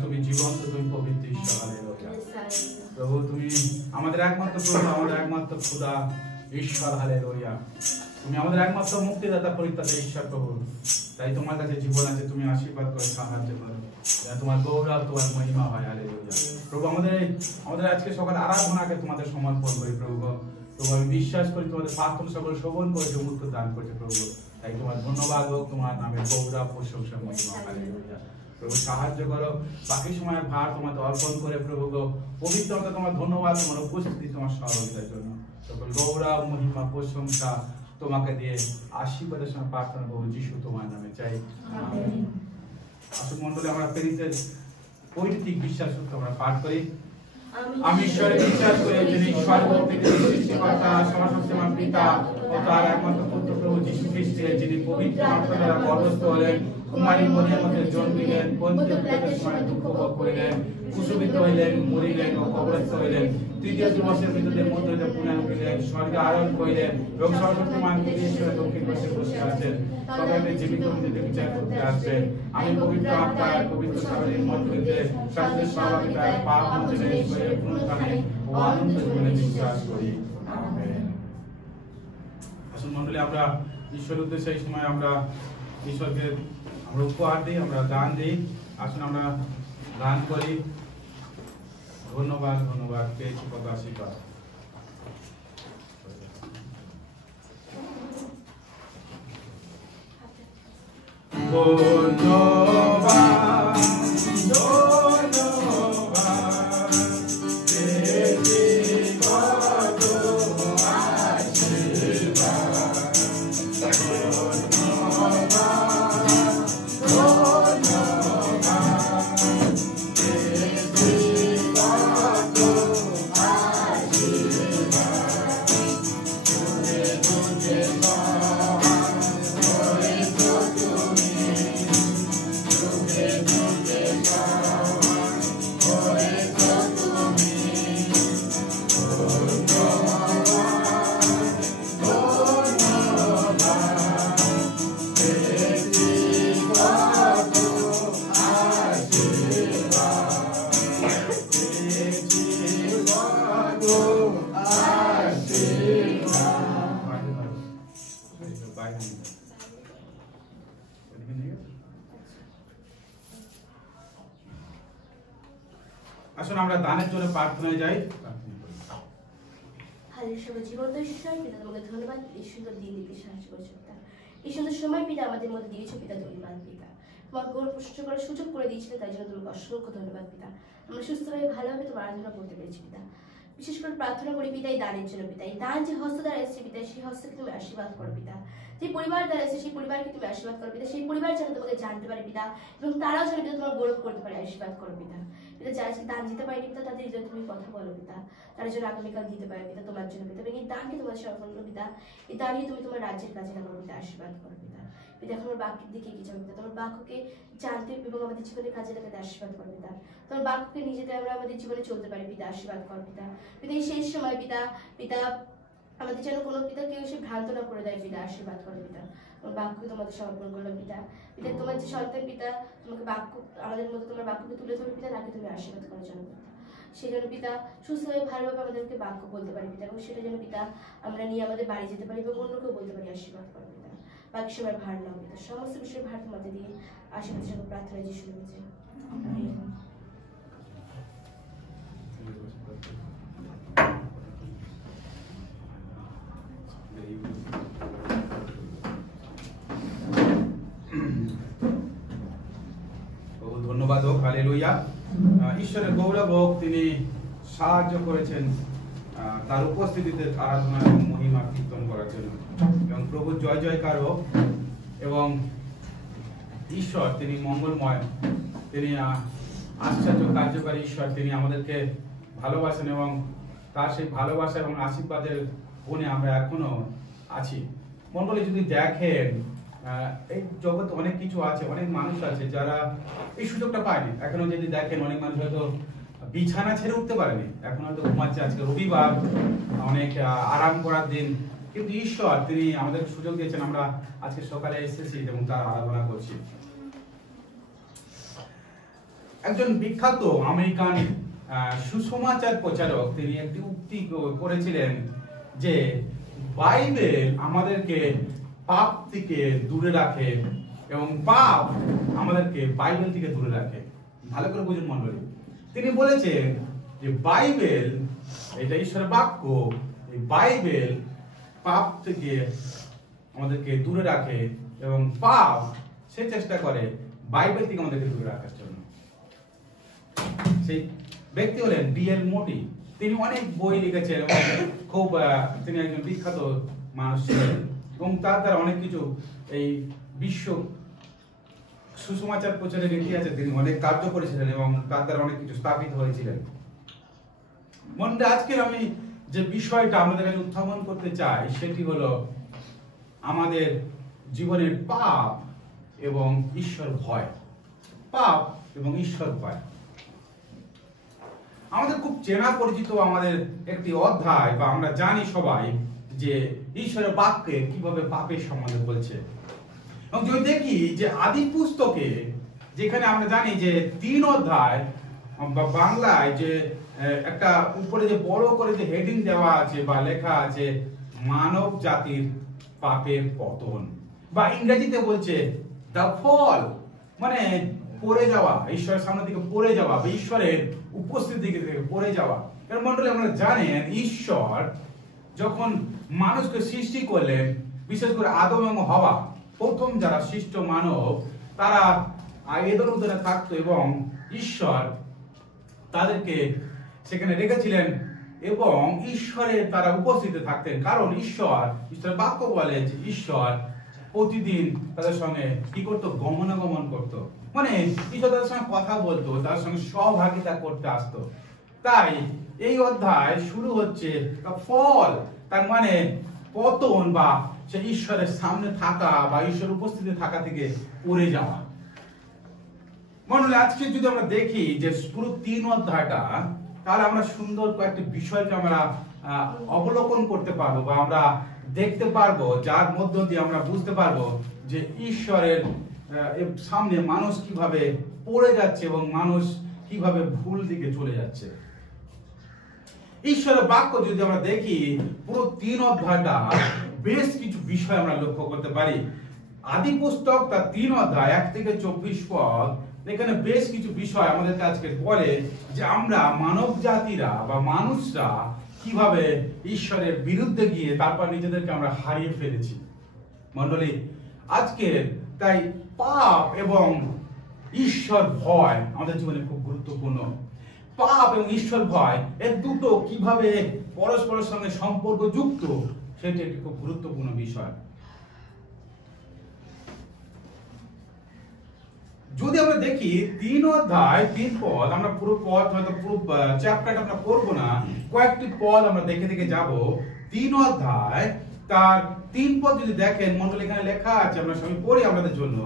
তুমি জীবন্ত, তুমি পবিত্র ঈশ্বর। হালেলুয়া প্রভু তুমি আমাদের একমাত্র প্রভু, আমাদের একমাত্র খোদা ঈশ্বর। হালেলুয়া তুমি আমাদের একমাত্র মুক্তিদাতা, পরিত্রাতা ঈশ্বর প্রভু। তাই তোমার কাছে জীবন আছে, তুমি আশীর্বাদ করে সাহায্য করো, তোমার গৌরব তোমার মহিমা হয়। হালেলুয়া প্রভু আমাদের আজকে সকাল আরাধনাকে তোমাদের সমর্পণ করি প্রভু। প্রভু আমি বিশ্বাস করি তোমাদের প্রার্থনা সকল শোভন করেছে, উত্তর দান করেছে প্রভু। তাই তোমার ধন্যবাদ হোক, তোমার নামে গৌরব প্রশংসা মহিমা। হালেলুয়া প্রভু সাহায্য করো, বাকি সময়ের ভার তোমাকে অর্পণ করে প্রভু গো পবিত্রতা তোমার ধন্যবাদ, তোমার উপস্থিতি, তোমার সহযোগিতার জন্য সকল গৌরব মহিমা প্রশংসা তোমাকে দিয়ে আশীর্বাদের সঙ্গে প্রার্থনা করবো যিশু তোমার নামে চাই। আসল মন্ডলে আমরা প্রেরিতের পৈতৃক বিশ্বাস আমরা পাঠ করি। আমি ঈশ্বরে বিশ্বাস করি, যিনি স্বর্গ থেকে সৃষ্টিকর্তা, সর্বশক্তিমান পিতা ও তার একমাত্র পুত্র প্রভু যীশু খ্রিস্টের, যিনি পবিত্র আত্মা দ্বারা গর্ভস্থ হলেন, কুমারী মরিয়ার মধ্যে জন্মিলেন, পন্তীয় পিলাতের সময় দুঃখ ভোগ করিলেন, কুশবিদ্ধ হইলেন, মরিলেন ও কবরস্থ হইলেন, তৃতীয় দিবসের মৃতদের মধ্য হইতে পুনঃ উঠিলেন, স্বর্গে আরোহণ করিলেন এবং সর্বশক্তিমান ঈশ্বরের দক্ষিণ পার্শ্বে বসে আছেন, তথাপি জীবিত মৃতদের বিচার করতে আসবেন। আমি পবিত্র আত্মা পবিত্র সাগরের মধ্য হইতে শান্তির সহভাগিতায় পাপ মোচনে ঈশ্বরের পুনরুত্থানে ও অনন্ত জীবনে বিশ্বাস করি। আমেন। আসুন মণ্ডলী, আমরা ঈশ্বরের উদ্দেশ্যে এই সময় আমরা ঈশ্বরকে আমরা উপহার দিই, আমরা দান দিই। আসুন আমরা দান করি। ধন্যবাদ, ধন্যবাদ, পেয়েছি কত আশীর্বাদ। ধন্যবাদ, ধন্যবাদ, পেয়েছি কত আশীর্বাদ। আসুন আমরা দানের জন্য প্রার্থনায় যাই। হালেলুয়া। জীবন্ত ঈশ্বর, পিতা তোমাকে ধন্যবাদ, এই সুন্দর দিন দিতে সাহায্য করেছো পিতা। এই সুন্দর সময় পিতা আমাদের মধ্যে দিয়েছো পিতা, ধন্যবাদ পিতা। তোমার গৌরব প্রশংসা করার সুযোগ করে দিয়েছিলে, তাই জন্য তোমাকে অসংখ্য ধন্যবাদ পিতা। আমরা সুস্থভাবে ভালোভাবে তোমার আরাধনা করতে পেরেছি পিতা। বিশেষ করে প্রার্থনা করি পিতা এই দানের জন্য পিতা। এই দান যে হস্ত দ্বারা এসেছে পিতা, সেই হস্তকে তুমি আশীর্বাদ করো পিতা। যে পরিবার দ্বারা এসেছে সেই পরিবারকে তুমি আশীর্বাদ করো পিতা। সেই পরিবার যেন তোমাকে জানতে পারে পিতা, এবং তারাও যেন পিতা তোমার গৌরব করতে পারে, আশীর্বাদ করো পিতা। পিতা যারা দান দিতে পারেনি পিতা, তাদের জন্য তুমি কথা বলো পিতা, তারা যেন আগামীকাল দিতে পারে পিতা তোমার জন্য পিতা। এবং এই দানকে তোমার সম্পন্ন পিতা, এই দানকে তুমি তোমার রাজ্যের কাজে লাগাও পিতা, আশীর্বাদ করো পিতা। পিতা এখন আমার বাক্যের দিকে এগিয়ে যাবো পিতা, তোমার বাক্যকে জানতে এবং আমাদের জীবনে কাজে লাগাতে আশীর্বাদ করো পিতা। তোমার বাক্যকে নিজেদের আমরা আমাদের জীবনে চলতে পারি পিতা, আশীর্বাদ করো পিতা। পিতা এই শেষ সময় পিতা, পিতা আমাদের যেন কোনো পিতা কেউ সে ভ্রান্ত না করে দেয় পিতা, আশীর্বাদ করো পিতা। তোমার বাক্যকে তোমাদের সমর্পণ করলো পিতা। পিতা তোমার যে সন্তান পিতা, তোমাকে বাক্য আমাদের মধ্যে তোমার বাক্যকে তুলে ধরো পিতা, তাকে তুমি আশীর্বাদ করার জন্য পিতা। সেই জন্য পিতা সুস্থভাবে ভালোভাবে আমাদেরকে বাক্য বলতে পারি পিতা, এবং সেটা যেন পিতা আমরা নিয়ে আমাদের বাড়ি যেতে পারি এবং অন্যকেও বলতে পারি, আশীর্বাদ করো পিতা। বাকি সবার ভার নাও পিতা, সমস্ত বিষয়ের ভার তোমাদের দিয়ে আশীর্বাদ সঙ্গে প্রার্থনা যিশু নামে। আমেন। ধন্যবাদ হোক, হালেলুয়া। ঈশ্বরের গৌরব হোক, তিনি সাহায্য করেছেন তার উপস্থিতিতে আরাধনা এবং মহিমা কীর্তন করার জন্য, এবং প্রভু জয় জয়কার হোক। এবং ঈশ্বর তিনি মঙ্গলময়, তিনি আশ্চর্য কার্যকারী ঈশ্বর, তিনি আমাদেরকে ভালোবাসেন এবং তার সেই ভালোবাসা এবং আশীর্বাদের গুণে আমরা এখনো আছি। মঙ্গলে যদি দেখেন এই জগতে অনেক কিছু আছে, অনেক মানুষ আছে যারা এই সুযোগটা পায়নি এখনো। যদি দেখেন অনেক মানুষ হয়তো বিছানা ছেড়ে উঠতে পারেনি, এখন হয়তো ঘুমাচ্ছে, আজকে রবিবার, অনেক আরাম করার দিন, কিন্তু ঈশ্বর তিনি আমাদের সুযোগ দিয়েছেন, আমরা আজকে সকালে এসেছি এবং তার আরাধনা করছি। একজন বিখ্যাত আমেরিকান সুসমাচার প্রচারক তিনি একটি উক্তি করেছিলেন যে বাইবেল আমাদেরকে পাপ থেকে দূরে রাখে এবং পাপ আমাদেরকে বাইবেল থেকে দূরে রাখে। ভালো করে বুঝুন মণ্ডলী, তিনি বলেছেন যে বাইবেল এটা ঈশ্বরের বাক্য, এই বাইবেল পাপ থেকে আমাদেরকে দূরে রাখে এবং পাপ সে চেষ্টা করে বাইবেল থেকে আমাদেরকে দূরে রাখার জন্য। সেই ব্যক্তি হলেন D.L. মোডি। তিনি অনেক বই লিখেছেন এবং খুব তিনি একজন বিখ্যাত মানুষ ছিলেন এবং তার দ্বারা অনেক কিছু এই বিশ্ব সুসমাচার প্রচারের ইতিহাসে তিনি অনেক কার্য করেছিলেন এবং তার দ্বারা অনেক কিছু স্থাপিত হয়েছিলেন। মনে আজকের আমি যে বিষয়টা আমাদের কাছে উত্থাপন করতে চাই সেটি হলো আমাদের জীবনের পাপ এবং ঈশ্বর ভয়। পাপ এবং ঈশ্বর ভয় আমাদের খুব চেনা পরিচিত আমাদের একটি অধ্যায়, বা আমরা জানি সবাই যে ঈশ্বরের বাক্যে কিভাবে পাপের সম্বন্ধে বলছে। এবং যদি দেখি যে আদি পুস্তকে, যেখানে আমরা জানি যে 3 অধ্যায়, বা বাংলায় যে একটা উপরে যে বড় করে যে হেডিং দেওয়া আছে বা লেখা আছে মানব জাতির পাপের পতন, বা ইংরেজিতে বলছে দ্য ফল, মানে পড়ে যাওয়া, ঈশ্বরের সামনে থেকে পড়ে যাওয়া, বা ঈশ্বরের উপস্থিতি থেকে পড়ে যাওয়া। এর মন্ডলে আমরা জানেন ঈশ্বর যখন মানুষকে সৃষ্টি করলেন, বিশেষ করে আদম এবং হাওয়া, প্রথম যারা সৃষ্ট মানব, তারা এদের উদ্যানে থাকতো এবং ঈশ্বর তাদেরকে সেখানে রেখেছিলেন এবং ঈশ্বরের তারা উপস্থিতি থাকতেন। কারণ ঈশ্বরের বাক্য বলে যে ঈশ্বর প্রতিদিন তাদের সঙ্গে কি করতো? গমনাগমন করতো। মানে ঈশ্বর তাদের সঙ্গে কথা বলতো, তাদের সঙ্গে সহভাগিতা করতে আসতো। তাই এই অধ্যায় শুরু হচ্ছে ফল, তার মানে পতন, বা সে ঈশ্বরের সামনে থাকা বা ঈশ্বরের উপস্থিতি থাকা থেকে পড়ে যাওয়া। মনে আজকে যদি আমরা দেখি যে পুরো 3 অধ্যায়টা, তাহলে আমরা সুন্দর কয়েকটি বিষয়কে আমরা অবলোকন করতে পারবো, বা আমরা দেখতে পারবো, যার মধ্য দিয়ে আমরা বুঝতে পারবো যে ঈশ্বরের সামনে মানুষ কিভাবে পড়ে যাচ্ছে এবং মানুষ কিভাবে ভুল দিকে চলে যাচ্ছে। ঈশ্বরের বাক্য যদি আমরা দেখি পুরো 3 অধ্যায়টা, বেশ কিছু বিষয় আমরা লক্ষ্য করতে পারি। আদি পুস্তক তার 3 অধ্যায় 1 থেকে 24 পদ, এখানে বেশ কিছু বিষয় আমাদেরকে আজকে বলে যে আমরা মানব জাতিরা বা মানুষরা কিভাবে ঈশ্বরের বিরুদ্ধে গিয়ে তারপর নিজেদেরকে আমরা হারিয়ে ফেলেছি। মণ্ডলী, আজকে তাই পাপ এবং ঈশ্বর ভয় আমাদের জীবনে খুব গুরুত্বপূর্ণ। পাপ এবং ঈশ্বর ভয় এর দুটো কিভাবে পরস্পরের সঙ্গে সম্পর্ক যুক্ত, সেটি একটি খুব গুরুত্বপূর্ণ বিষয়। যদি আমরা দেখি 3 অধ্যায় 3 পদ, আমরা পুরো পদ হয়তো পুরো চ্যাপ্টারটা আমরা পড়বো না, কয়েকটি পদ আমরা দেখে দেখে যাব। 3 অধ্যায় তার 3 পদ যদি দেখেন, মন্ডল এখানে লেখা আছে, আমরা সবাই পড়ি আমাদের জন্য।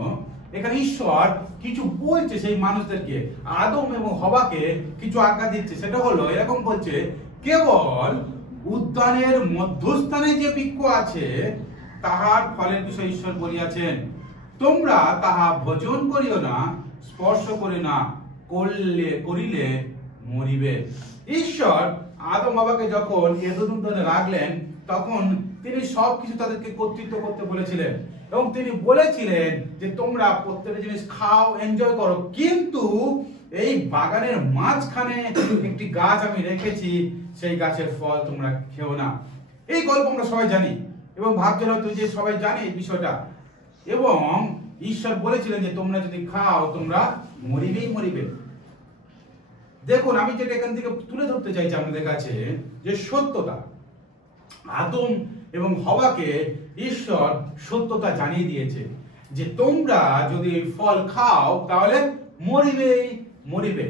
এখানে ঈশ্বর কিছু বলছে সেই মানুষদেরকে, আদম এবং হওয়াকে কিছু আজ্ঞা দিচ্ছে। সেটা হলো এরকম বলছে, কেবল উদ্যানের মধ্যস্থানে যে বৃক্ষ আছে তাহার ফলের বিষয়ে ঈশ্বর বলিয়াছেন, তোমরা তাহা ভোজন করিও না, স্পর্শ করি না, করিলে মরিবে। ঈশ্বর আদম বাবাকে যখন এদেন উদ্যানে রাখলেন, তখন তিনি সবকিছু তাদেরকে কর্তৃত্ব করতে বলেছিলেন এবং তিনি বলেছিলেন যে তোমরা প্রত্যেকটা জিনিস খাও, এনজয় করো, কিন্তু এই বাগানের মাঝখানে একটি গাছ আমি রেখেছি, সেই গাছের ফল তোমরা খেও না। এই গল্প আমরা সবাই জানি এবং ভাবছেন হয়তো যে সবাই জানে এই বিষয়টা। এবং ঈশ্বর বলেছিলেন যে তোমরা যদি খাও তোমরা মরিবেই মরিবে। দেখুন, আমি যেটা এখান থেকে তুলে ধরতে চাইছি আপনাদের কাছে, যে সত্যতা, আদম এবং হওয়াকে ঈশ্বর সত্যতা জানিয়ে দিয়েছে যে তোমরা যদি ফল খাও তাহলে মরিবেই মরিবে।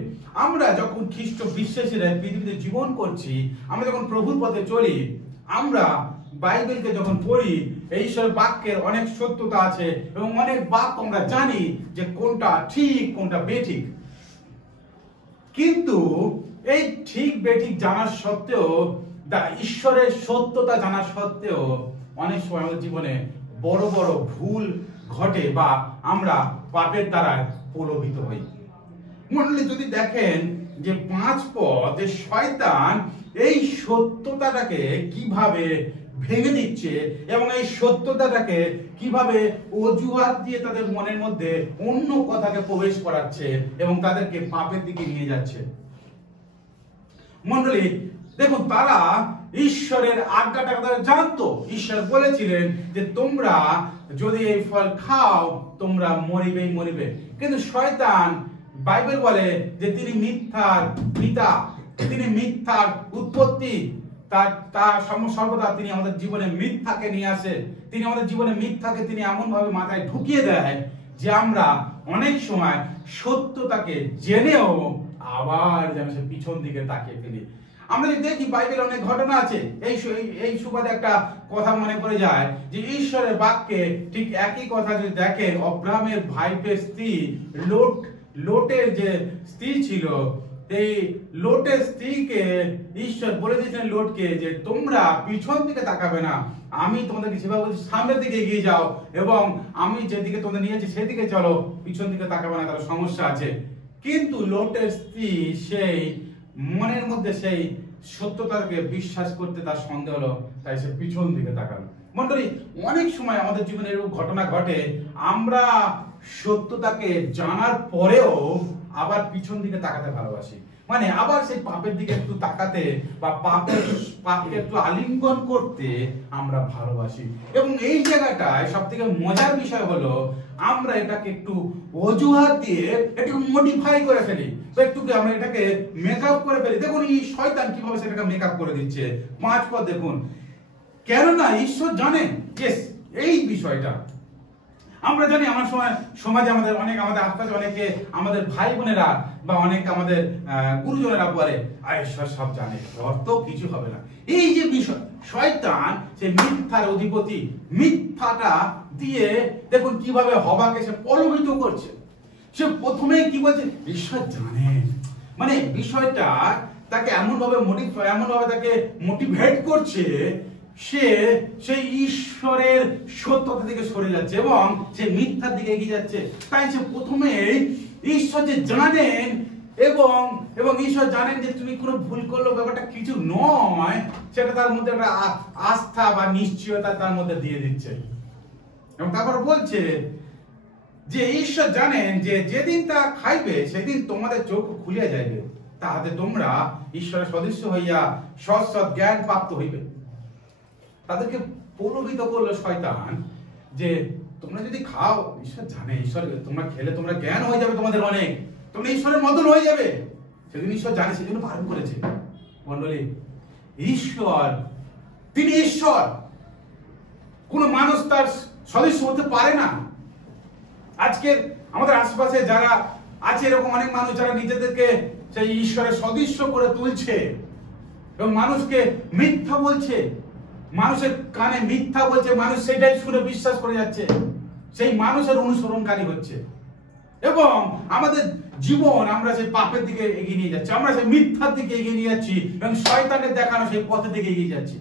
আমরা যখন খ্রিস্ট বিশ্বাসীরা পৃথিবীতে জীবন করছি, আমরা যখন প্রভুর পথে চলি, আমরা বাইবেলকে যখন পড়ি, এই ঈশ্বরের বাক্যের অনেক সত্যতা আছে এবং অনেক বাক্য আমরা জানি যে কোনটা ঠিক কোনটা বেঠিক। কিন্তু এই ঠিক বেঠিক জানার সত্ত্বেও, ঈশ্বরের সত্যতা জানার সত্ত্বেও, অনেক সময় আমাদের জীবনে বড় বড় ভুল ঘটে বা আমরা পাপের দ্বারা প্রলোভিত হই। মণ্ডলী, যদি দেখেন যে 5 পদ, যে শয়তান এই সত্যতাটাকে কিভাবে ভেঙে দিচ্ছে এবং এই সত্যতাটাকে কিভাবে অজুহাত দিয়ে তাদের মনের মধ্যে অন্য কথাকে প্রবেশ করাচ্ছে এবং তাদেরকে পাপের দিকে নিয়ে যাচ্ছে। মণ্ডলী, দেখুন, তারা ঈশ্বরের আজ্ঞাটা তারা জানতো। ঈশ্বর বলেছিলেন যে তোমরা যদি এই ফল খাও তোমরা মরিবেই মরিবে। কিন্তু শয়তান, বাইবেল বলে যে তিনি মিথ্যার পিতা, তিনি মিথ্যার উৎপত্তি, তার সর্বদা তিনি আমাদের জীবনে মিথ্যাকে নিয়ে আসে। তিনি আমাদের জীবনে মিথ্যাকে তিনি এমন ভাবে মাথায় ঢুকিয়ে দেয় যে আমরা অনেক সময় সত্যতাকে জেনেও আবার যেন সে পিছন দিকে তাকিয়ে ফেলি। আমরা যদি দেখি বাইবেলে অনেক ঘটনা আছে, এই সুবাদে একটা কথা মনে পড়ে যায় যে ঈশ্বরের বাক্যে ঠিক একই কথা যদি দেখেন, অব্রাহামের ভাইপের স্ত্রী লোটের যে স্ত্রী ছিল, এই লোটের স্ত্রীকে ঈশ্বর বলে দিয়েছেন লোটকে যে তোমরা পিছন দিকে তাকাবে না, আমি তোমাদেরকে যেভাবে বলছি সামনের দিকে এগিয়ে যাও এবং আমি যেদিকে তোমাদের নিয়েছি সেদিকে চলো, পিছন দিকে তাকাবে না, তার সমস্যা আছে। কিন্তু লোটের স্ত্রী সেই মনের মধ্যে সেই সত্যতাকে বিশ্বাস করতে তার সন্দেহ হলো, তাই সে পিছন দিকে তাকালো। মণ্ডলী, অনেক সময় আমাদের জীবনে এরকম ঘটনা ঘটে, আমরা সত্যতাকে জানার পরেও আবার পিছন দিকে তাকাতে ভালোবাসি, মানে আবার সেই পাপের দিকে একটু তাকাতে বা পাপকে একটু আলিঙ্গন করতে আমরা ভালোবাসি। এবং এই জায়গাটায় সব থেকে মজার বিষয় হলো আমরা এটাকে একটু অজুহাত দিয়ে একটু মডিফাই করে ফেলি, একটু আমরা এটাকে মেকআপ করে ফেলি। দেখুন এই শয়তান কিভাবে সেটাকে মেকআপ করে দিচ্ছে। 5 পদ দেখুন, কেননা ঈশ্বর জানেন এই বিষয়টা। আমরা জানি আমার সমাজে আমাদের আশপাশে অনেকে আমাদের ভাই বোনেরা বা অনেক আমাদের গুরুজনেরা বলে ঈশ্বর সব জানে, ওর তো কিছু হবে না। এই যে বিষয়, শয়তান সে মিথ্যার অধিপতি, মিথ্যাটা দিয়ে দেখুন কিভাবে হবাকে সে প্রলোভিত করছে। সে প্রথমে কি বলছে, ঈশ্বর জানেন, মানে বিষয়টা তাকে এমন ভাবে তাকে মোটিভেট করছে, সে সেই ঈশ্বরের সত্যতা থেকে সরে যাচ্ছে এবং সে মিথ্যার দিকে এগিয়ে যাচ্ছে। তাই সে প্রথমে ঈশ্বর যে জানেন এবং ঈশ্বর জানেন যে তুমি কোনো ভুল করলেও ব্যাপারটা কিছু নয়, সেটা তার মধ্যে একটা আস্থা বা নিশ্চয়তা তার মধ্যে দিয়ে দিচ্ছে। এবং তারপর বলছে যে ঈশ্বর জানেন যে যেদিন তা খাইবে সেদিন তোমাদের চোখ খুলিয়া যাইবে, তাহাতে তোমরা ঈশ্বরের সদৃশ্য হইয়া সৎ জ্ঞান প্রাপ্ত হইবে। তাদেরকে প্রলোভিত করলো শয়তান যে তোমরা যদি খাও, ঈশ্বর জানে, ঈশ্বর তোমরা খেলে তোমরা জ্ঞান হয়ে যাবে, তোমাদের অনেক, তোমরা ঈশ্বরের মতন হয়ে যাবে। সেদিন ঈশ্বর জানে, সেজন্য বারণ করেছে। মণ্ডলী, ঈশ্বর, তিনি ঈশ্বর, কোন মানুষ তার সদস্য হতে পারে না। আজকের আমাদের আশেপাশে যারা আছে এরকম অনেক মানুষ যারা নিজেদেরকে সেই ঈশ্বরের সদস্য করে তুলছে এবং মানুষকে মিথ্যা বলছে, মানুষের কানে মিথ্যা বলছে, মানুষ সেটাই শুনে বিশ্বাস করে যাচ্ছে, সেই মানুষের অনুসরণকারী হচ্ছে এবং আমাদের জীবন আমরা সেই পাপের দিকে এগিয়ে নিয়ে যাচ্ছি, আমরা সেই মিথ্যার দিকে এগিয়ে নিয়ে যাচ্ছি এবং শয়তানের দেখানো সেই পথের দিকে এগিয়ে যাচ্ছি।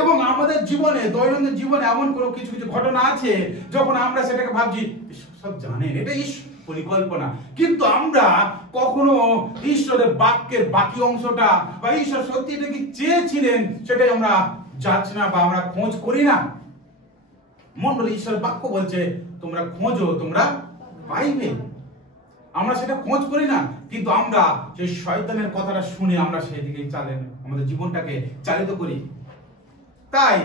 এবং আমাদের জীবনে, দৈনন্দিন জীবনে এমন কোনো কিছু ঘটনা আছে যখন আমরা সেটাকে ভাবছি সব জানেন, এটা ঈশ্বর পরিকল্পনা, কিন্তু আমরা কখনো ঈশ্বরের বাক্যের বাকি অংশটা বা ঈশ্বর সত্যি এটা কি চেয়েছিলেন সেটাই আমরা যাচ্ছি না বা আমরা খোঁজ করি না। মণ্ডলী, ঈশ্বরের বাক্য বলছে তোমরা খোঁজো তোমরা পাইবে, আমরা সেটা খোঁজ করি না, কিন্তু আমরা সেই শয়তানের কথাটা শুনে আমরা সেই দিকে আমাদের জীবনটাকে চালিত করি। তাই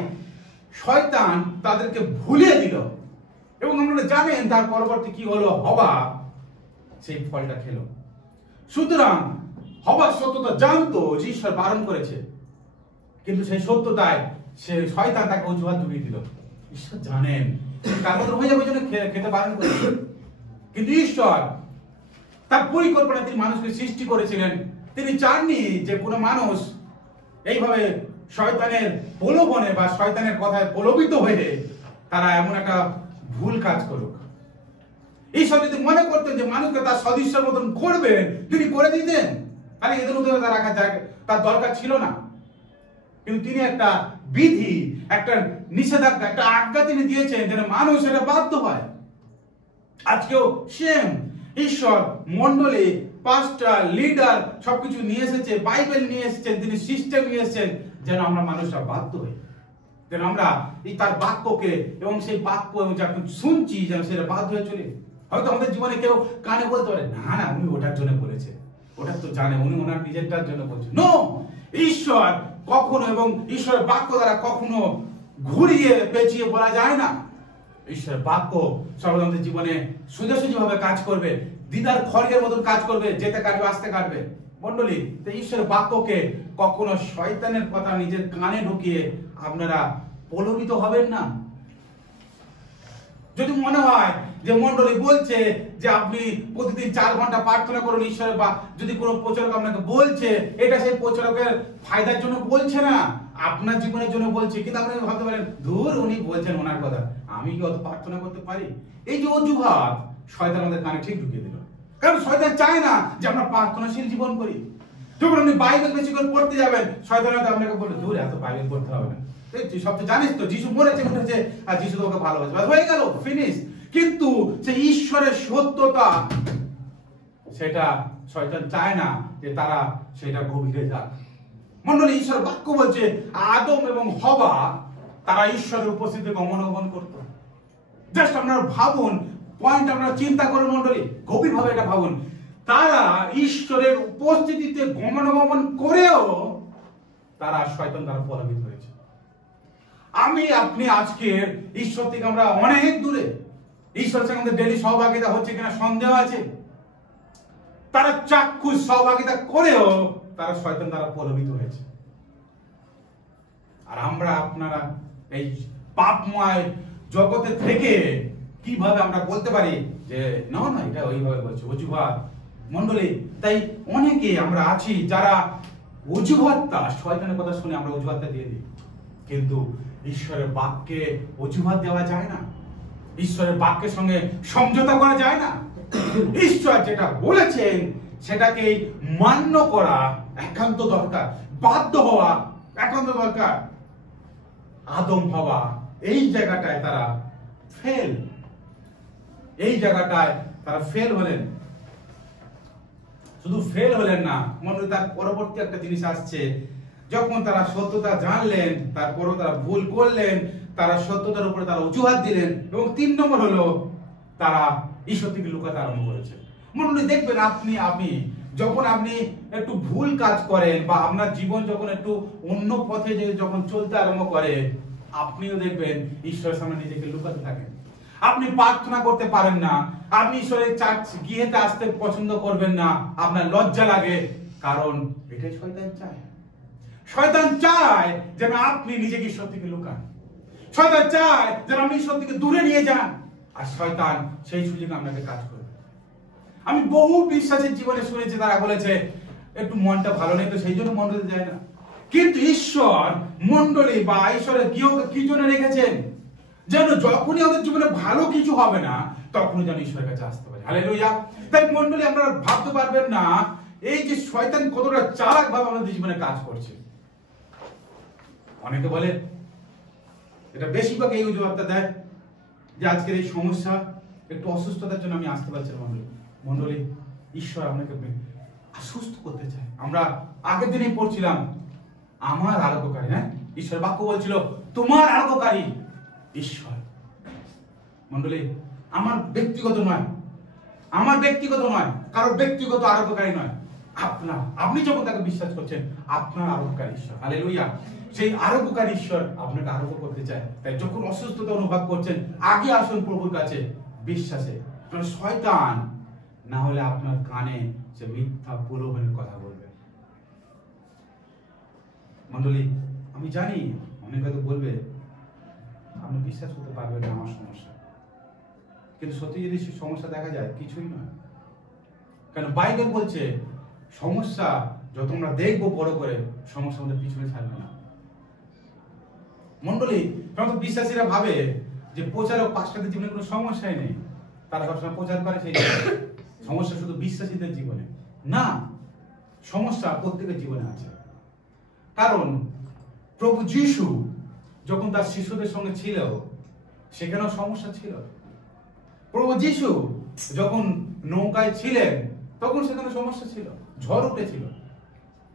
শয়তান তাদেরকে ভুলিয়ে দিল এবং আপনারা জানেন তার পরবর্তী কি হলো, হবা সেই ফলটা খেলো। সুতরাং হবা সত্যতা জানতো যে ঈশ্বর বারণ করেছে, কিন্তু সেই সত্যতায় সে শয়তান তাকে অজুহাত জুড়িয়ে দিল। ঈশ্বর জানেন তার মধ্যে হয়ে যাবে, জন্য খেতে বারণ করেছে, কিন্তু ঈশ্বর তার পরিকল্পনা তিনি মানুষকে সৃষ্টি করেছিলেন। তিনি চাননি যে কোনো মানুষ এইভাবে শয়তানের প্রলোভনে বা শয়তানের কথায় প্রলোভিত হয়ে তারা এমন একটা ভুল কাজ করুক। ঈশ্বর যদি মনে করতেন যে মানুষকে তার সদৃশ্যের মতন করবেন, তিনি করে দিতেন, তাহলে এদের মধ্যে রাখার জায়গা তার দরকার ছিল না। কিন্তু তিনি একটা বিধি, একটা নিষেধাজ্ঞা, একটা আজ্ঞা তিনি দিয়েছেন যেন মানুষ এটা বাধ্য হয়। আজকেও সেম ঈশ্বর মণ্ডলী, পাস্টার, লিডার সবকিছু নিয়ে এসেছে, বাইবেল নিয়ে এসেছেন, তিনি সিস্টেম নিয়ে এসেছেন যেন আমরা মানুষরা বাধ্য হই, যেন আমরা এই তার বাক্যকে এবং সেই বাক্য যখন শুনছি যেন সেটা বাধ্য হয়ে চলে। হয়তো আমাদের জীবনে কেউ কানে বলতে পারে না না উনি ওটার জন্য বলেছে, ওটা তো জানে, উনি ওনার নিজেরটার জন্য বলছে। নো, ঈশ্বর কখনো এবং ঈশ্বরের বাক্য দ্বারা কখনো ঘুরিয়ে পেঁচিয়ে বলা যায় না। ঈশ্বরের বাক্য সর্বদা আমাদের জীবনে সোজাসুজি ভাবে কাজ করবে, দিদার খড়গের মতন কাজ করবে, যেতে কাটবে আসতে কাটবে। মণ্ডলী, তো ঈশ্বরের বাক্যকে কখনো শয়তানের কথা নিজের কানে ঢুকিয়ে আপনারা প্রলোভিত হবেন না। যদি মনে হয় যে মণ্ডলী বলছে যে আপনি প্রতিদিন 4 ঘন্টা প্রার্থনা করুন ঈশ্বরের, বা যদি কোনো প্রচারক আপনাকে বলছে, এটা সেই প্রচারকের ফায়দার জন্য বলছে না, আপনার জীবনের জন্য বলছে। কিন্তু আপনি ভাবতে পারেন ধুর উনি বলছেন ওনার কথা, আমি কি অত প্রার্থনা করতে পারি? এই যে অজুহাত শয়তান আমাদের কানে ঠিক ঢুকিয়ে দিল। কারণ শয়তান চায় না যে আমরা প্রার্থনাশীল জীবন করি। যখন আপনি বাইবেল বেশি করে পড়তে যাবেন, শয়তান হয়তো আপনাকে বলবে দূর এত বাইবেল পড়তে হবে না, সব তো জানিস তো, যিশু মরেছে উঠেছে আর যিশু তোকে ভালোবাসে, হয়ে গেল, ফিনিশ। কিন্তু যে ঈশ্বরের সত্যতা সেটা শয়তান চায় না যে তারা সেটা গভীরে যাক। মণ্ডলী, ঈশ্বর বাক্য বলছে আদম এবং হওয়া তারা ঈশ্বরের উপস্থিতিতে গমনাগমন করত। জাস্ট আপনারা ভাবুন, পয়েন্ট আপনারা চিন্তা করুন মণ্ডলী, গভীরভাবে এটা ভাবুন। তারা ঈশ্বরের উপস্থিতিতে গমনাগমন করেও তারা শয়তান দ্বারা প্রভাবিত হয়েছে। আমি আপনি আজকে ঈশ্বর থেকে আমরা অনেক দূরে, ঈশ্বরের সঙ্গে আমাদের ডেইলি সহভাগিতা হচ্ছে কিনা সন্দেহ আছে। তারা চাক্ষুষ সহভাগিতা করেও তারা শয়তান দ্বারা প্রভাবিত হয়েছে। আর আমরা আপনারা এই পাপময় জগতে থেকে কিভাবে আমরা বলতে পারি যে না না এটা ওইভাবে বলছে, অজুহাত। মণ্ডলী, তাই অনেকে আমরা আছি যারা অজুহাতটা, শয়তানের কথা শুনে আমরা অজুহাতটা দিয়ে দিই। কিন্তু ঈশ্বরের বাক্যে অজুহাত দেওয়া যায় না, ঈশ্বরের বাক্যের সঙ্গে সমঝোতা করা যায় না। ঈশ্বর যেটা বলেছেন সেটাকে মান্য করা একান্ত দরকার, বাধ্য হওয়া একান্ত দরকার। আদম হওয়া এই জায়গাটায় তারা ফেল, এই জায়গাটায় তারা ফেল হলেন। শুধু ফেল হলেন না মনে, তার পরবর্তী একটা জিনিস আসছে, যখন তারা সত্যতা জানলেন তারপরও তারা ভুল করলেন, তারা সত্যতার উপরে তারা অজুহাত দিলেন। এবং 3 নম্বর হলো তারা ঈশ্বর থেকে লুকাতে আরম্ভ করেছে। মনে দেখবেন আমি যখন আপনি একটু ভুল কাজ করেন বা আপনার জীবন যখন একটু অন্য পথে যখন চলতে আরম্ভ করে, আপনিও দেখবেন ঈশ্বরের সামনে নিজেকে লুকাতে থাকেন। আপনি প্রার্থনা করতে পারেন না, আপনি ঈশ্বরের চার্চ গিয়েতে আসতে পছন্দ করবেন না, আপনার লজ্জা লাগে, কারণ এটাই শয়তান চায়। শয়তান চায় যেন আপনি নিজেকে ঈশ্বর থেকে লুকান, শয়তান চায় যেন আপনি ঈশ্বর থেকে দূরে নিয়ে যান, আর শয়তান সেই সুযোগে আপনাকে কাজ করবে। আমি বহু বিশ্বাসের জীবনে শুনেছি, তারা বলেছে একটু মনটা ভালো নেই তো সেই জন্য মন্ডলীতে যায় না। কিন্তু ঈশ্বর মন্ডলী বা ঈশ্বরের গৃহকে কি জন্য রেখেছেন? যেন যখনই আমাদের জীবনে ভালো কিছু হবে না তখনই যেন ঈশ্বরের কাছে আসতে পারে। হালেলুয়া। তাই মন্ডলী, আপনারা ভাবতে পারবেন না এই যে শয়তান কতটা চালাক ভাবে আমাদের জীবনে কাজ করছে। অনেকে বলে, এটা বেশিরভাগ এই অজুহাতটা দেয় যে আজকের এই সমস্যা একটু অসুস্থতার জন্য আমি আসতে পারছি না। মন্ডলী, ঈশ্বর আপনাকে সুস্থ করতে চায়। আমরা আগের দিনেই পড়ছিলাম আমার আরোগ্যকারী, হ্যাঁ, ঈশ্বর বাক্য বলছিল তোমার আরোগ্যকারী ঈশ্বর। মন্ডলী, আমার ব্যক্তিগত নয়, কারোর ব্যক্তিগত আরোগ্যকারী নয়, আপনি যখন তাকে বিশ্বাস করছেন আপনার আরোগ্যকারী ঈশ্বর। হালেলুয়া। সেই আরোগ্যকারী ঈশ্বর আপনাকে আরোগ্য করতে চায়। তাই যখন অসুস্থতা অনুভব করছেন আগে আসুন প্রভুর কাছে বিশ্বাসে, কারণ শয়তান না হলে আপনার কানে সে মিথ্যা প্রলোভনের কথা বলবে। মন্ডলী, আমি জানি অনেক হয়তো বলবে আপনি বিশ্বাস করতে পারবেন না আমার সমস্যা, কিন্তু সত্যি যদি সেই সমস্যা দেখা যায় কিছুই নয়। কারণ বাইবেল বলছে সমস্যা যত আমরা দেখবো বড় করে, সমস্যা আমাদের পিছনে থাকবে না। মন্ডলী, সমস্ত বিশ্বাসীরা ভাবে যে প্রচারক পাস্টারদের জীবনে কোনো সমস্যাই নেই, তারা সবসময় প্রচার করে, সেই সমস্যা শুধু বিশ্বাসীদের জীবনে না, সমস্যা প্রত্যেকের জীবনে আছে। কারণ প্রভু যিশু যখন তার শিশুদের সঙ্গে ছিল সেখানেও সমস্যা ছিল। প্রভু যিশু যখন নৌকায় ছিলেন তখন সেখানে সমস্যা ছিল, ঝড় উঠেছিল।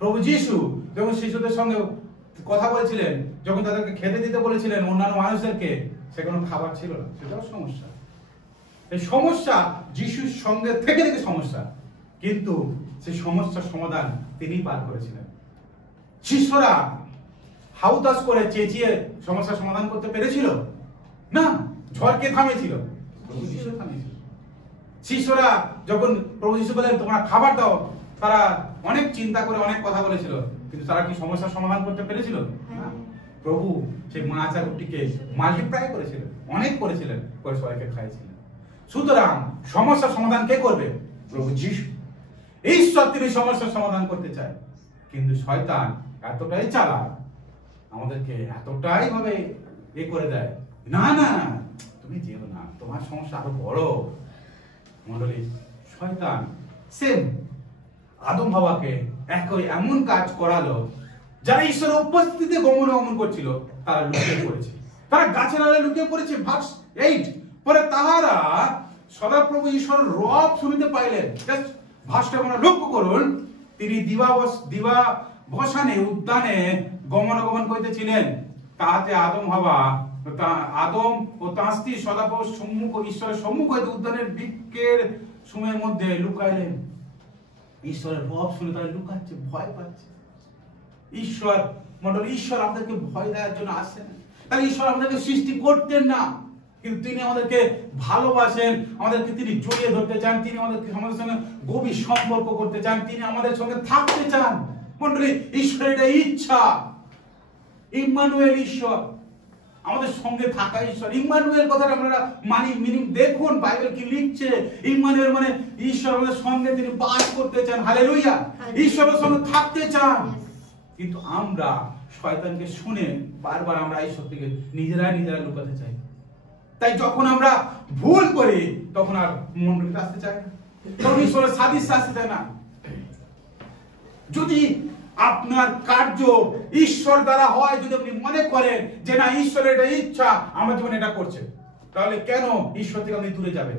প্রভু যিশু যখন শিশুদের সঙ্গে কথা বলেছিলেন, যখন তাদেরকে খেতে দিতে বলেছিলেন অন্যান্য মানুষদেরকে, সেখানে খাবার ছিল না, সেটাও সমস্যা। এই সমস্যা যিশুর সঙ্গে থেকে সমস্যা, কিন্তু সেই সমস্যার সমাধান তিনি পার করেছিলেন। শিষ্যরা হাউতাস করে চেঁচিয়ে সমস্যার সমাধান করতে পেরেছিল না, ঝড়কে থামিয়েছিল প্রভু যিশু থামিয়েছিল। শিষ্যরা যখন প্রভু যিশু বলেন তোমরা খাবার দাও, তারা অনেক চিন্তা করে অনেক কথা বলেছিল, কিন্তু তারা কি সমস্যার সমাধান করতে পেরেছিল না। প্রভু সেই মাছ আর রুটিকে মাল্টিপ্লাই করেছিলেন, অনেক করেছিলেন, করে সবাইকে খাইয়েছিলেন। সুতরাং সমস্যার সমাধান কে করবে? প্রভু যিশু। ঈশ্বর তিনি সমস্যার সমাধান করতে চায়, কিন্তু শয়তান এতটাই চালাক, আমাদেরকে এতটাই ভাবে এ করে দেয়, না না তুমি যেও না, তোমার সমস্যা আরো বড়। মণ্ডলী, শয়তান সেম আদম হাওয়াকে এমন কাজ করালো, যারা ঈশ্বরের উপস্থিতিতে গমন করছিল তারা লুকিয়ে পড়েছে, তারা গাছের আড়ালে লুকিয়ে পড়েছে। ভার্স 8, পরে তাহারা সদাপ্রভু ঈশ্বরের রব শুনিতে পাইলেন। ভাষটা আমরা লক্ষ্য করুন, তিনি দিবা বসানে উদ্যানে গমন করিতেছিলেন, তাহাতে আদম ও তাঁর স্ত্রী সদাপ্রভু সম্মুখ ঈশ্বরের সম্মুখ হইতে উদ্যানের বৃক্ষের সময়ের মধ্যে লুকাইলেন। ঈশ্বরের রব শুনে তারা লুকাচ্ছে, ভয় পাচ্ছে। ঈশ্বর মণ্ডলী, ঈশ্বর আমাদেরকে ভয় দেওয়ার জন্য আসেন, তাহলে ঈশ্বর আমাদেরকে সৃষ্টি করতেন না, কিন্তু তিনি আমাদেরকে ভালোবাসেন, আমাদেরকে তিনি জড়িয়ে ধরতে চান, তিনি আমাদের সঙ্গে গভীর সম্পর্ক করতে চান, তিনি আমাদের সঙ্গে থাকতে চান। মণ্ডলী, ঈশ্বরের এটা ইচ্ছা। ইম্মানুয়েল ঈশ্বর, আমাদের সঙ্গে থাকা ঈশ্বর। ইম্মানুয়েল কথাটা আমরা মানি, মিনিং দেখুন বাইবেল কি লিখছে। ইম্মানুয়েল মানে ঈশ্বর আমাদের সঙ্গে তিনি বাস করতে চান। হালেলুয়া, ঈশ্বরের সঙ্গে থাকতে চান। কিন্তু আমরা শয়তানকে শুনে বারবার আমরা ঈশ্বর থেকে নিজেরা লুকাতে চাই। তাই যখন আমরা ভুল করি তখন আর মন্ডলীতে আসতে চাই না, তখন ঈশ্বরের সাদৃশ্য আসতে চায় না। যদি আপনার কার্য ঈশ্বর দ্বারা হয়, যদি আপনি মনে করেন যে না ঈশ্বরের এটা ইচ্ছা আমার জীবনে এটা করছে, তাহলে কেন ঈশ্বর থেকে আপনি দূরে যাবেন?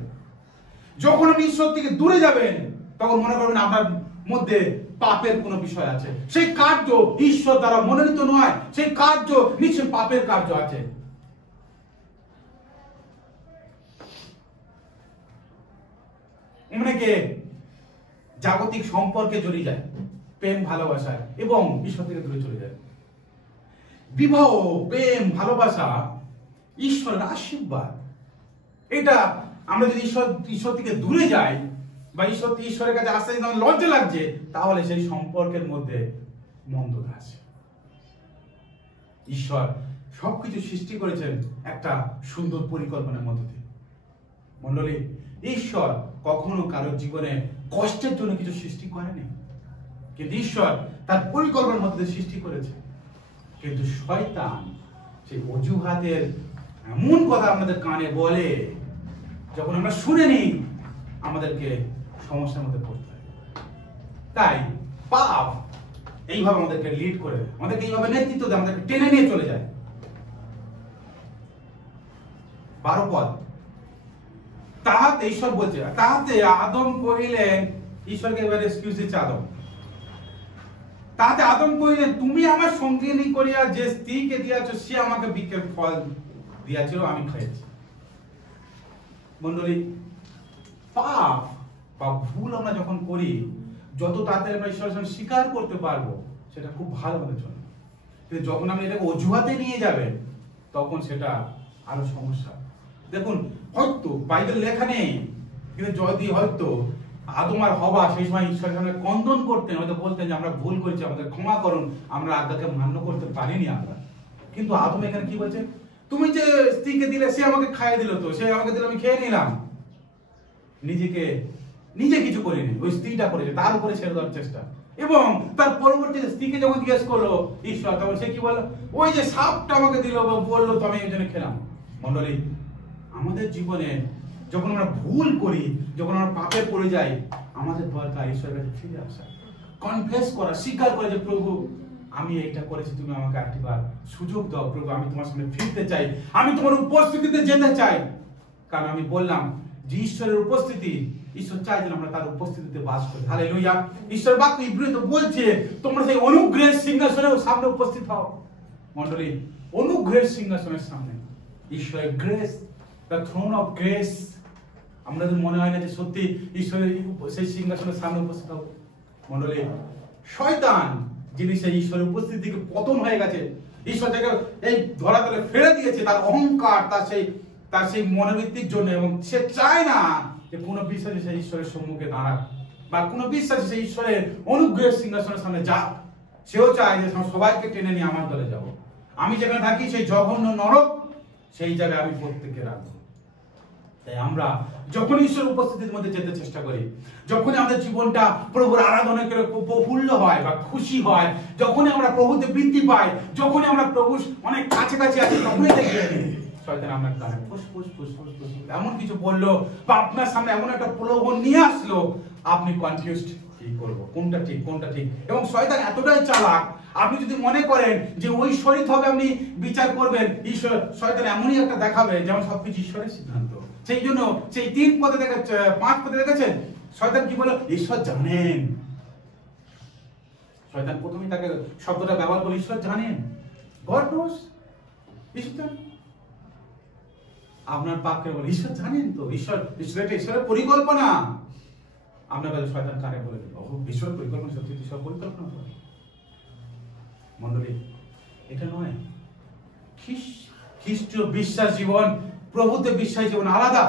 যখন আপনি ঈশ্বর থেকে দূরে যাবেন তখন মনে করবেন আপনার মধ্যে পাপের কোনো বিষয় আছে। সেই কার্য ঈশ্বর দ্বারা মনোনীত নয়, সেই কার্য নিশ্চয় পাপের কার্য আছে। অনেকে জাগতিক সম্পর্কে জড়িয়ে যায়, প্রেম ভালোবাসায়, এবং ঈশ্বর থেকে দূরে চলে যায়। বিবাহ, প্রেম, ভালোবাসা ঈশ্বরের আশীর্বাদ। এটা আমরা যদি ঈশ্বর থেকে দূরে যাই বা ঈশ্বরের কাছে আসতে যদি আমাদের লজ্জা লাগছে, তাহলে সেই সম্পর্কের মধ্যে মন্দতা আছে। ঈশ্বর সবকিছু সৃষ্টি করেছেন একটা সুন্দর পরিকল্পনার মধ্য দিয়ে। মণ্ডলী, ঈশ্বর কখনো কারোর জীবনে কষ্টের জন্য কিছু সৃষ্টি করেনি, কিন্তু ঈশ্বর তার পরিকল্পনার মধ্যে সৃষ্টি করেছে। কিন্তু শয়তান সেই অজুহাতের এমন কথা আমাদের কানে বলে, যখন আমরা শুনে নিই আমাদেরকে সমস্যার মধ্যে পড়তে হয়। তাই পাপ এইভাবে আমাদেরকে লিড করে, আমাদেরকে এইভাবে নেতৃত্ব দেয়, আমাদেরকে টেনে নিয়ে চলে যায়। 12 পদ, তাহাতে ঈশ্বর বলছে, তাহাতে আদম কহিলেন, ঈশ্বরকে এবার এক্সকিউজ দিচ্ছে আদম। তাহাতে আদম কহিলেন, তুমি আমার সঙ্গিনী করিয়া যে স্ত্রীকে দিয়াছ, সে আমাকে বৃক্ষের ফল দিয়াছিল, আমি খাইছি। মণ্ডলী, পাপ বা ভুল আমরা যখন করি, যত তাড়াতাড়ি আমরা ঈশ্বরের সামনে স্বীকার করতে পারবো সেটা খুব ভালো আমাদের জন্য। কিন্তু যখন আপনি এটাকে অজুহাতে নিয়ে যাবেন তখন সেটা আরো সমস্যা। দেখুন, হয়তো বাইবেল লেখা নেই, কিন্তু যদি হয়তো আদম আর হওয়া সেই সময় ঈশ্বরের সামনে ক্রন্দন করতেন, হয়তো বলতেন যে আমরা ভুল করেছি, আমাদের ক্ষমা করুন, আমরা আজ্ঞাকে মান্য করতে পারিনি আমরা। কিন্তু আদম এখানে কি বলছে? তুমি যে স্ত্রীকে দিলে সে আমাকে খাইয়ে দিল, তো সে আমাকে দিলে আমি খেয়ে নিলাম। নিজে কিছু করিনি, ওই স্ত্রীটা করেছে, তার উপরে ছেড়ে দেওয়ার চেষ্টা। এবং তার পরবর্তীতে স্ত্রীকে যখন জিজ্ঞেস করলো ঈশ্বর, তখন সে কি বললো? ওই যে সাপটা আমাকে দিল বা বললো, তো আমি এই জন্য খেলাম। মণ্ডলী, আমাদের জীবনে যখন আমরা ভুল করি, যখন আমরা পাপে পড়ে যাই, আমাদের দরকার ঈশ্বরের কাছে ফিরে আসা, কনফেস করা, স্বীকার করে যে প্রভু আমি এইটা করেছি, তুমি আমাকে একটিবার সুযোগ দাও। প্রভু, আমি তোমার সামনে ফিরতে চাই, আমি তোমার উপস্থিতিতে যেতে চাই। কারণ আমি বললাম যে ঈশ্বরের উপস্থিতি, ঈশ্বর চাই যেন আমরা তার উপস্থিতিতে বাস করি। হালেলুয়া। ঈশ্বর বাক্য ইব্রিতে বলছে তোমরা সেই অনুগ্রহের সিংহাসনের সামনে উপস্থিত হও। মণ্ডলী, অনুগ্রহের সিংহাসনের সামনে, ঈশ্বরের grace, the thrown of grace. আমাদের মনে হয় না যে সত্যি ঈশ্বরের সেই সিংহাসনের সামনে উপস্থিত হব। মণ্ডলী, শয়তান যিনি সেই ঈশ্বরের উপস্থিতি থেকে পতন হয়ে গেছে, ঈশ্বর তাকে এই ধরাতলে ফেলে দিয়েছে তার অহংকার, তার সেই মনোবৃত্তির জন্য, এবং সে চায় না যে কোনো বিশ্বাসী সেই ঈশ্বরের সম্মুখে দাঁড়াক, বা কোনো বিশ্বাসী সেই ঈশ্বরের অনুগ্রহের সিংহাসনের সামনে যাক। সেও চায় যে সবাইকে টেনে নিয়ে আমার দলে যাব, আমি যেখানে থাকি সেই জঘন্য নরক, সেই জায়গায় আমি প্রত্যেককে রাখবো। তাই আমরা যখন ঈশ্বর উপস্থিতির মধ্যে যেতে চেষ্টা করি, যখনই আমাদের জীবনটা প্রভুর আরাধনা করে প্রফুল্ল হয় বা খুশি হয়, যখনই আমরা প্রভুতে বৃদ্ধি পাই, যখনই আমরা প্রভুর অনেক কাছাকাছি আছি, তখনই দেখি শয়তান আমরা কানে ফুস এমন কিছু বললো বা আপনার সামনে এমন একটা প্রলোভন নিয়ে আসলো, আপনি কনফিউজড কি করব, কোনটা ঠিক কোনটা ঠিক। এবং শয়তান এতটাই চালাক, আপনি যদি মনে করেন যে ঐশ্বরিকভাবে আপনি বিচার করবেন, ঈশ্বর শয়তান এমনই একটা দেখাবে যেমন সবকিছু ঈশ্বরের সিদ্ধান্ত। সেই জন্য সেই 3 পদে 5 পদে দেখেছেন শয়তান কি বলে, ঈশ্বর জানেন। শয়তান প্রথমেই তাকে শব্দটা ব্যবহার করে, ঈশ্বর জানেন, গড নোস, ঈশ্বর আপনার পাপকে বলে ঈশ্বর জানেন তো, ঈশ্বরের পরিকল্পনা। আমরা বলে শয়তান কানে বলে দেব, ঈশ্বরের পরিকল্পনা সত্যি ঈশ্বর পরিকল্পনা করে। মণ্ডলী, এটা নয়। খ্রিস্টীয় বিশ্বাস জীবন, প্রভুতে বিশ্বাস জীবন আলাদা।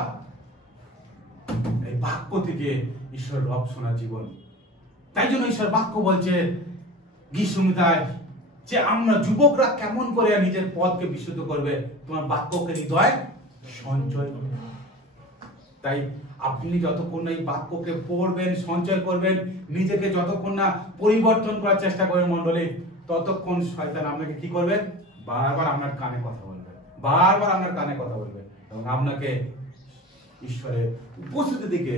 এই বাক্য থেকে ঈশ্বর রব শোনা জীবন। তাই জন্য ঈশ্বর বাক্য বলছে গীতসংহিতায় যে আমরা যুবকরা কেমন করে নিজের পথকে বিশুদ্ধ করবে, তোমার বাক্যকে হৃদয় সঞ্চয় করবে। তাই আপনি যতক্ষণ না এই বাক্যকে পড়বেন, সঞ্চয় করবেন, নিজেকে যতক্ষণ না পরিবর্তন করার চেষ্টা করবেন মণ্ডলী, ততক্ষণ শয়তান আপনাকে কি করবে, বারবার আপনার কানে কথা বলবে, বারবার আপনার কানে কথা বলবে এবং আপনাকে ঈশ্বরের উপস্থিতির দিকে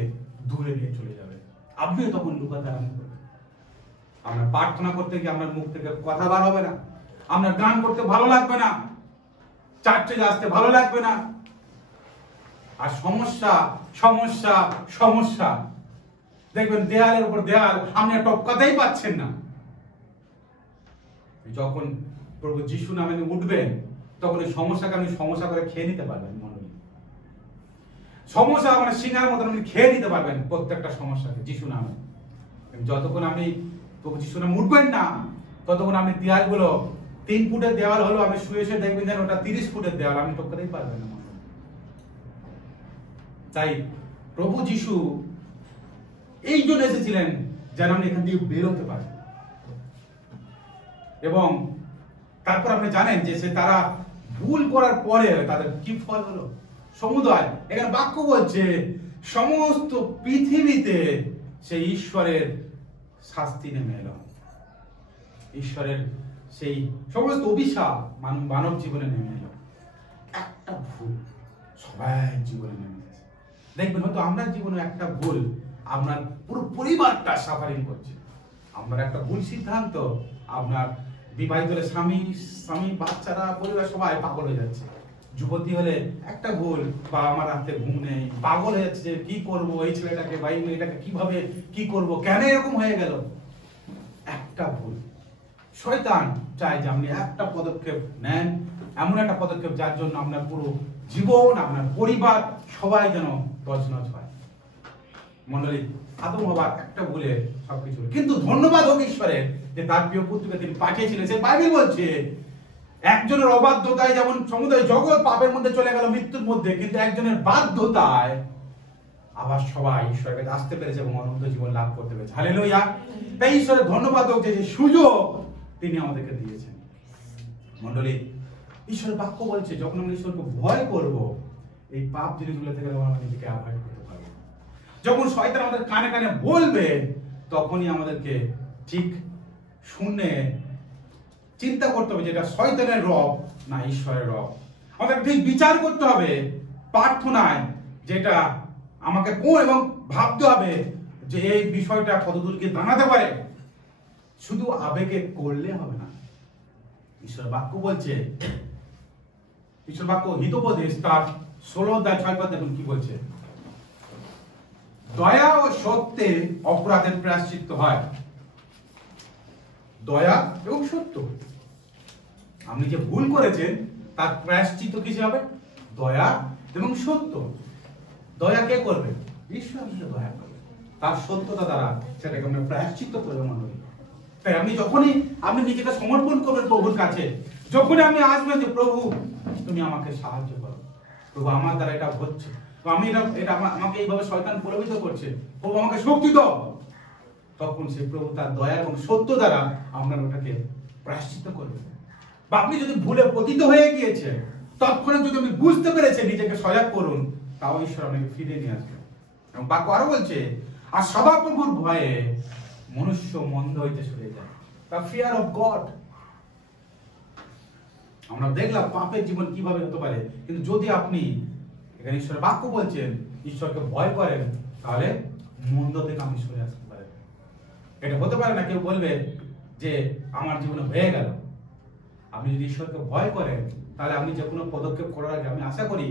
দূরে নিয়ে চলে যাবে। আপনিও তখন লুকাতে আরম্ভ করবেন। আপনার প্রার্থনা করতে গিয়ে আপনার মুখ থেকে কথা বার হবে না, আপনার গান করতে ভালো লাগবে না, চার্চে আসতে ভালো লাগবে না। আর সমস্যা সমস্যা সমস্যা, দেখবেন দেয়ালের উপর দেয়াল, আপনি টপকাতেই পাচ্ছেন না। যখন প্রভু যিশু নামে উঠবেন, তখন এই সমস্যাকে আপনি সমস্যা করে খেয়ে নিতে পারবেন মণ্ডলী। সমস্যা মানে সিংহার মতন আপনি খেয়ে নিতে পারবেন প্রত্যেকটা সমস্যাকে যিশু নামে। যতক্ষণ আপনি প্রভু যিশু নামে উঠবেন না, ততক্ষণ আপনি দেয়ালগুলো 3 ফুটের দেওয়াল হলো, আপনি শুয়ে শুয়ে দেখবেন যেন ওটা 30 ফুটের দেওয়াল, আপনি টপকাতেই পারবেন না। তাই প্রভু যিশু এই জন্য এসেছিলেন যেন আপনি এখান থেকে বেরোতে পারেন। এবং তারপর আপনি জানেন যে তারা ভুল করার পরে তাদের কি ফল হলো, সমুদয়। এখানে বাক্য বলছে সমস্ত পৃথিবীতে সেই ঈশ্বরের শাস্তি নেমে এলো, ঈশ্বরের সেই সমস্ত অভিশাপ মানব জীবনে নেমে এলো। একটা ভুল সবাই জীবনে নেমে এসেছে। দেখবেন হয়তো আমরা জীবনে একটা ভুল আপনার পুরো পরিবারটা সাফারিং করছে। আপনার একটা ভুল সিদ্ধান্ত আপনার বিবাহিত হলে স্বামী বাচ্চারা পরিবার সবাই পাগল হয়ে যাচ্ছে। যুবতী হলে একটা ভুল, বা আমার রাতে ঘুম নেই, পাগল হয়ে যাচ্ছে যে কি করবো, এই ছেলেটাকে বা এই মেয়েটাকে কিভাবে কি করব, কেন এরকম হয়ে গেল। একটা ভুল। শয়তান চায় যে আপনি একটা পদক্ষেপ নেন, এমন একটা পদক্ষেপ যার জন্য আপনার পুরো জীবন, আপনার পরিবার সবাই যেন তছনছ হয়। মণ্ডলী, আদম হবার একটা ভুলে সবকিছু। কিন্তু ধন্যবাদ হোক ঈশ্বরের যে তার প্রিয় পুত্রকে তিনি পাঠিয়েছিলেন। সে বাইবেল বলছে একজনের অবাধ্যতায় যেমন সমুদয় জগৎ পাপের মধ্যে চলে গেল, মৃত্যুর মধ্যে, কিন্তু একজনের বাধ্যতায় আবার সবাই ঈশ্বরের কাছে আসতে পেরেছে এবং অনন্ত জীবন লাভ করতে পেরেছে। হালেলুয়া। তাই ঈশ্বরের ধন্যবাদ হোক যে সুযোগ তিনি আমাদেরকে দিয়েছেন। মণ্ডলী, ঈশ্বরের বাক্য বলছে যখন আমরা ঈশ্বরকে ভয় করব, এই পাপ জিনিসগুলো থেকে আমরা নিজেকে অ্যাভয়েড করতে পারবো। যখন শয়তান আমাদের কানে কানে বলবে, তখনই আমাদেরকে ঠিক শুনে চিন্তা করতে হবে যেটা শয়তানের রব না ঈশ্বরের রব। আমাদের ঠিক বিচার করতে হবে প্রার্থনায়, যেটা আমাকে এবং ভাবতে হবে যে এই বিষয়টা কতদূর গিয়ে দাঁড়াতে পারে। শুধু আবেগে করলে হবে না। ঈশ্বর বাক্য বলছে, ঈশ্বর বাক্য হিতোপদেশ তার 16 অধ্যায় 6 পদ দেখুন কি বলছে, দয়া ও সত্যে অপরাধের প্রায়শ্চিত্ত হয়। দয়া এবং সত্য, আপনি যে ভুল করেছেন তার প্রায়শ্চিত্ত কিসে হবে? দয়া এবং সত্য। দয়া কে করবে? ঈশ্বর দয়া করবে, তার সত্যতা দ্বারা সেটাকে আমরা প্রায়শ্চিত্ত করবে মনে করি। তাই আপনি যখনই আপনি নিজেকে সমর্পণ করবেন প্রভুর কাছে, যখনই আপনি আসবেন যে প্রভু তুমি আমাকে সাহায্য করো, প্রভু আমার দ্বারা এটা হচ্ছে, আমি এটা আমাকে এইভাবে শয়তান প্রলোভিত করছে, প্রভু আমাকে শক্তি দাও, তখন সেই প্রভু তার দয়া এবং সত্য দ্বারা আপনার ওটাকে প্রায়শ্চিত্ত করবে। বা আপনি যদি ভুলে পতিত হয়ে গিয়েছে, তৎক্ষণাৎ যদি আপনি বুঝতে পেরেছেন, নিজেকে সজাগ করুন তাও ঈশ্বর আপনাকে ফিরে নিয়ে আসবে। এবং বাক্য আরো বলছে, আর সদাপ্রভুর ভয়ে মনুষ্য মন্দ হইতে সরে যায়। তা ফিয়ার অফ গড। আমরা দেখলাম পাপের জীবন কিভাবে হতে পারে, কিন্তু যদি আপনি এখানে ঈশ্বরের বাক্য বলছেন ঈশ্বরকে ভয় করেন, তাহলে মন্দ থেকে আপনি সরে আসতে পারেন। এটা হতে পারে না কেউ বলবে যে আমার জীবনে হয়ে গেল। আপনি যদি ঈশ্বরকে ভয় করেন, তাহলে আপনি যে কোনো পদক্ষেপ করার আগে আমি আশা করি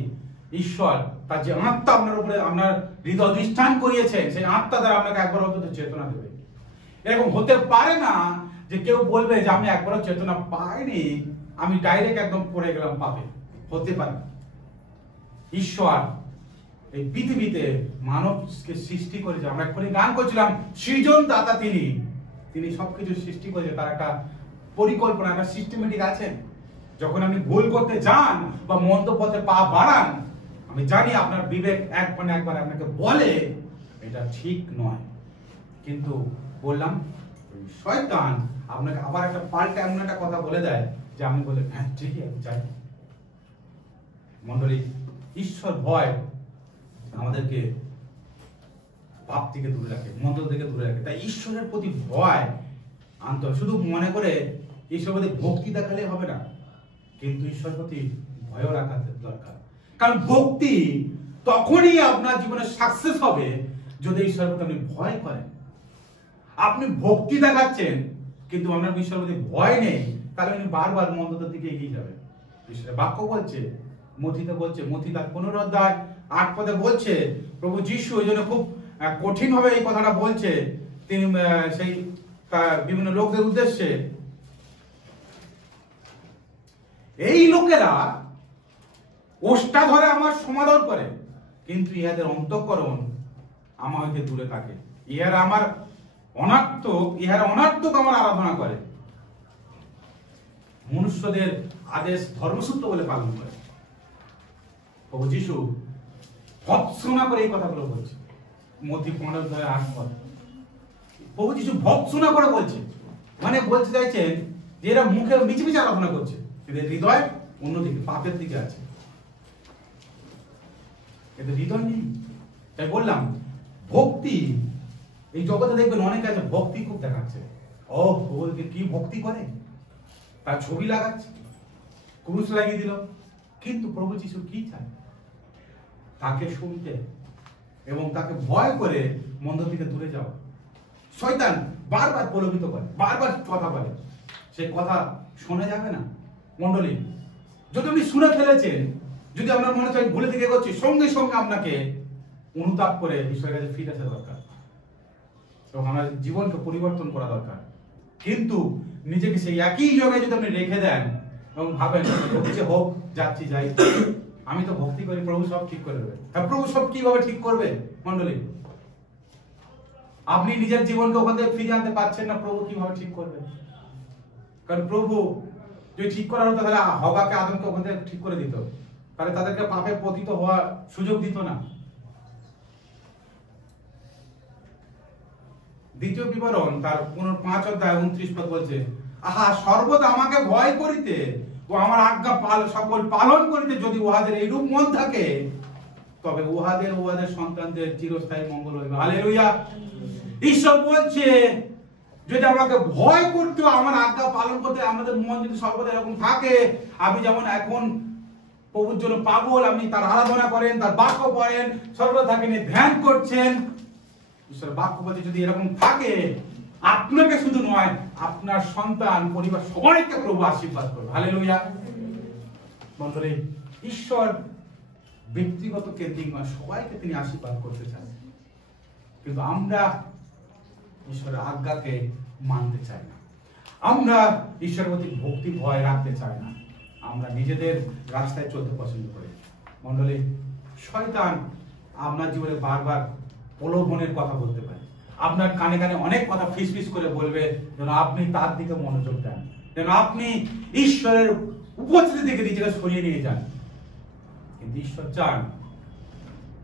ঈশ্বর তার যে আত্মা আপনার উপরে আপনার হৃদয় দৃষ্টান করিয়েছেন, সেই আত্মা দ্বারা আপনাকে একবার অন্তত চেতনা দেবে। এরকম হতে পারে না যে কেউ বলবে যে আমি একবারও চেতনা পাইনি, আমি ডাইরেক্ট একদম পড়ে গেলাম পাপে। হতে পারে ঈশ্বর এই পৃথিবীতে মানবকে সৃষ্টি করেছে। আমরা এক্ষুনি গান করছিলাম, সৃজন দাতা তিনি সবকিছু সৃষ্টি করেছে। তার একটা পরিকল্পনা, একটা সিস্টেমেটিক আছে। যখন আপনি ভুল করতে যান বা মন্দ পথে পা বাড়ান, আমি জানি আপনার বিবেক একবার আপনাকে বলে এটা ঠিক নয়, কিন্তু বললাম শয়তান আপনাকে আবার একটা পাল্টা এমন একটা কথা বলে দেয় যে আমি বলে হ্যাঁ ঠিকই আমি জানি। মন্ডলী, ঈশ্বর ভয় আমাদেরকে পাপ থেকে দূরে রাখে, মন্দ থেকে দূরে রাখে। তাই ঈশ্বরের প্রতি ভয় আনতে হবে। শুধু মনে করে ঈশ্বরের প্রতি ভক্তি দেখালে হবে না, কিন্তু ঈশ্বরের প্রতি ভয়ও রাখা দরকার। কারণ ভক্তি তখনই আপনার জীবনে সাকসেস হবে যদি ঈশ্বরের প্রতি আপনি ভয় করেন। আপনি ভক্তি দেখাচ্ছেন কিন্তু আপনার ঈশ্বরের প্রতি ভয় নেই, তাহলে আপনি বারবার মন্দতার দিকে এগিয়ে যাবেন। ঈশ্বরের বাক্য বলছে, মথিতে বলছে, মথি তার 15 অধ্যায় 8 পদে বলছে, প্রভু যীশু ওই জন্য খুব কঠিন ভাবে এই কথাটা বলছে। তিনি সেই বিভিন্ন লোকদের উদ্দেশ্যে, এই লোকেরা ওষ্ঠা ধরে আমার সমাদর করে, কিন্তু ইহাদের অন্তঃকরণ আমার হইতে দূরে থাকে। ইহারা অনার্থক আমার আরাধনা করে, মনুষ্যদের আদেশ ধর্মসূত্র বলে পালন করে। প্রভু যীশু ভৎসনা করে এই কথাগুলো বলছে। মথি 15:8 পদ। প্রভু যীশু ভৎসনা করে বলছে, মানে বলতে চাইছেন যে এরা মুখে মিছে মিছে আরাধনা করছে, কিন্তু হৃদয় অন্যদিকে, পাপের দিকে আছে। এতে হৃদয় নেই। তাই বললাম ভক্তি, এই জগতে দেখবেন অনেকে আছে ভক্তি খুব দেখাচ্ছে, ও বলতে কি ভক্তি করে, তার ছবি লাগাচ্ছে, ক্রুশ লাগিয়ে দিল। কিন্তু প্রভু যীশু কি চায়? তাকে শুনতে এবং তাকে ভয় করে মন্দ থেকে দূরে যাও। শয়তান বারবার প্রলোভিত করে, বারবার কথা বলে, সেই কথা শোনা যাবে না। মন্ডলী, যদি আপনি শুনে ফেলেছেন, যদি আপনার মনে হয় ভুলে থেকে এগোচ্ছি, সঙ্গে সঙ্গে আপনাকে অনুতাপ করে ঈশ্বরের কাছে ফিরে আসা দরকার এবং আমার জীবনকে পরিবর্তন করা দরকার। কিন্তু নিজেকে সেই একই জায়গায় যদি আপনি রেখে দেন এবং ভাবেন হচ্ছে হোক, যাচ্ছি যাই, আমি তো ভক্তি করি, প্রভু সব ঠিক করে দেবে। হ্যাঁ, প্রভু সব কিভাবে ঠিক করবে? মন্ডলী, আপনি নিজের জীবনকে ওখান থেকে ফিরে আনতে পারছেন না, প্রভু কিভাবে ঠিক করবে? কারণ প্রভু যদি ঠিক করা হতো তাহলে হওয়াকে আদমকে ওখান থেকে ঠিক করে দিত, তাহলে তাদেরকে পাপে পতিত হওয়ার সুযোগ দিত না। দ্বিতীয় বিবরণ তার 5 অধ্যায় 29 পদ বলছে, আহা সর্বদা আমাকে ভয় করিতে ও আমার আজ্ঞা সকল পালন করিতে যদি উহাদের এইরূপ মন থাকে, তবে উহাদের সন্তানদের চিরস্থায়ী মঙ্গল হইবে। হালেলুয়া। ঈশ্বর বলছে যদি আমাকে ভয় করতে, আমার আজ্ঞা পালন করতে আমাদের মন যদি সর্বদা এরকম থাকে, আপনি যেমন এখন প্রভুর জন্য পাগল, আপনি তার আরাধনা করেন, তার বাক্য পড়েন, সর্বদা তাকে নিয়ে ধ্যান করছেন, ঈশ্বর বাক্য বলছে যদি এরকম থাকে, আপনাকে শুধু নয়, আপনার সন্তান, পরিবার সবাইকে প্রভু আশীর্বাদ করবে। হালেলুয়া। বন্ধুরা, ঈশ্বর ব্যক্তিগত কেন্দ্রিক নয়, সবাইকে তিনি আশীর্বাদ করতে চান, কিন্তু আমরা ঈশ্বরের আজ্ঞাকে মানতে চাই না, আমরা ঈশ্বরের প্রতি ভক্তি ভয় রাখতে চাই না, আমরা নিজেদের রাস্তায় চলতে পছন্দ করি। মন্ডলী, শয়তান আপনার জীবনে বারবার প্রলোভনের কথা বলতে পারে, আপনার কানে কানে অনেক কথা ফিসফিস করে বলবে, যেন আপনি তার দিকে মনোযোগ দেন, যেন আপনি ঈশ্বরের উপস্থিতি থেকে নিজেকে সরিয়ে নিয়ে যান। কিন্তু ঈশ্বর চান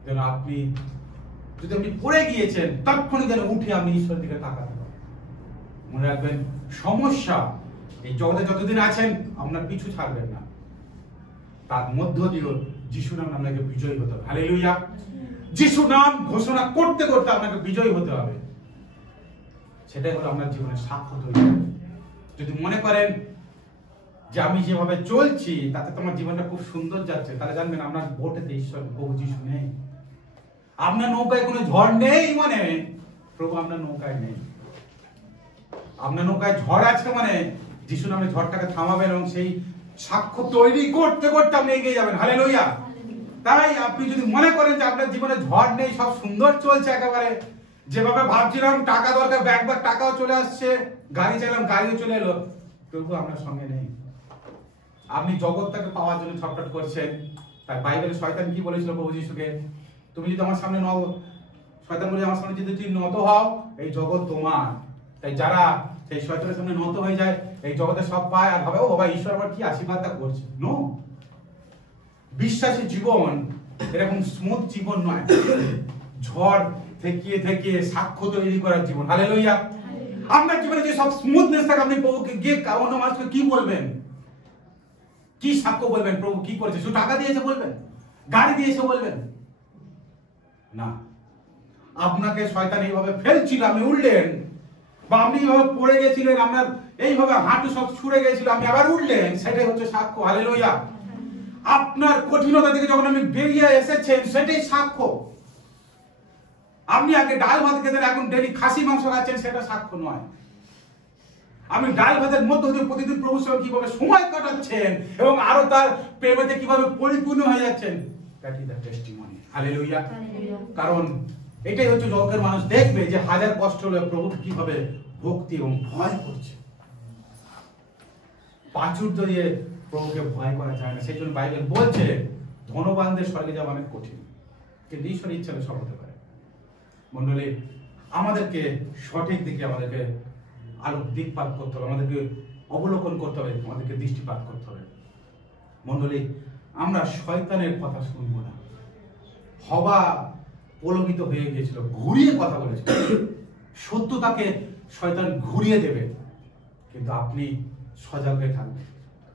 যেন আপনি, যদি আপনি পড়ে গিয়েছেন, তখনই যেন উঠে আপনি ঈশ্বরের দিকে তাকাতে পারেন। মনে রাখবেন, সমস্যা এই জগতে যতদিন আছেন আপনার পিছু ছাড়বেন না, তার মধ্য দিয়েও যিশু নাম আপনাকে বিজয়ী হতে হবে। হালেলুয়া। যিশু নাম ঘোষণা করতে করতে আপনাকে বিজয়ী হতে হবে। সেটাই হলো আপনার জীবনের সাক্ষ্য তৈরি হবে। যদি মনে করেন যে আমি যেভাবে চলছি তাতে তোমার জীবনটা খুব সুন্দর যাচ্ছে, তাহলে জানবেন আপনার ভোটেতে ঈশ্বর প্রভু যিশু নেই। আপনার নৌকায় কোনো ঝড় নেই, মানে প্রভু আপনার নৌকায় নেই। আপনার নৌকায় ঝড় আছে মানে যিশু নামে ঝড়টাকে থামাবেন এবং সেই সাক্ষ্য তৈরি করতে করতে আপনি এগিয়ে যাবেন। হালেলুয়া। তাই আপনি যদি মনে করেন যে আপনার জীবনে ঝড় নেই, সব সুন্দর চলছে, একেবারে যেভাবে ভাবছিলাম টাকা দরকার, ব্যাগ টাকাও চলে আসছে, গাড়ি চাইলাম গাড়িও চলে এলো, প্রভু আপনার সঙ্গে নেই। আপনি জগৎটাকে পাওয়ার জন্য ছটফট করছেন। তাই বাইবেলে শয়তান কি বলেছিল প্রভু যিশুকে? তুমি যদি আমার সামনে শয়তান বলে আমার সামনে যদি তুমি নত হও, এই জগৎ তোমার। তাই যারা সেই শয়তানের সামনে নত হয়ে যায়, এই জগতে সব পায় আর ভাবে ও বাবা ঈশ্বর আমার কি আশীর্বাদটা করছে। নো, বিশ্বাসী জীবন এরকম স্মুথ জীবন নয়। ঝড় ঠেকিয়ে ঠেকিয়ে সাক্ষ্য তৈরি করার জীবন। হালেলুয়া। আপনার জীবনে যে সব স্মুথনেস থাকে, আপনি প্রভুকে গিয়ে অন্য মানুষকে কি বলবেন? কি সাক্ষ্য বলবেন? প্রভু কি করেছে? শুধু টাকা দিয়েছে বলবেন? গাড়ি দিয়েছে বলবেন? না, আপনাকে শয়তান এইভাবে ফেলছিল, আপনি উঠলেন, বা আপনি এইভাবে পড়ে গেছিলেন, আপনার এইভাবে হাঁটু সব ছুড়ে গেছিল, আপনি আবার উঠলেন, সেটাই হচ্ছে সাক্ষ্য। হালেলুয়া। আপনার কঠিনতা থেকে যখন আপনি বেরিয়ে এসেছেন, সেটাই সাক্ষ্য। আপনি আগে ডাল ভাত খেতেন, এখন ডেলি খাসি মাংস খাচ্ছেন, সেটা সাক্ষ্য নয়। আপনি ডাল ভাতের মধ্য দিয়ে প্রতিদিন প্রভুর সঙ্গে কিভাবে সময় কাটাচ্ছেন এবং আরো তার প্রেমেতে কিভাবে পরিপূর্ণ হয়ে যাচ্ছেন, that is the testimony. Hallelujah. কারণ এটাই হচ্ছে জগতের মানুষ দেখবে যে হাজার কষ্ট হলে প্রভু কিভাবে ভক্তি এবং ভয় করছে। প্রাচুর্য দিয়ে প্রভুকে ভয় করা যায় না। সেই জন্য বাইবেল বলছে ধনবানদের স্বর্গে যাওয়া অনেক কঠিন, কিন্তু ঈশ্বরের ইচ্ছা সব হতে পারে। মণ্ডলী, আমাদেরকে সঠিক দিকে আমাদেরকে দিকপাত করতে হবে, আমাদেরকে অবলোকন করতে হবে, আমাদেরকে দৃষ্টিপাত করতে হবে। মণ্ডলী, আমরা শয়তানের কথা শুনবো না। হওয়া প্রলোভিত হয়ে গিয়েছিল, ঘুরিয়ে কথা বলেছিল। সত্যতাকে শয়তান ঘুরিয়ে দেবে, কিন্তু আপনি সজাগ হয়ে থাকবেন।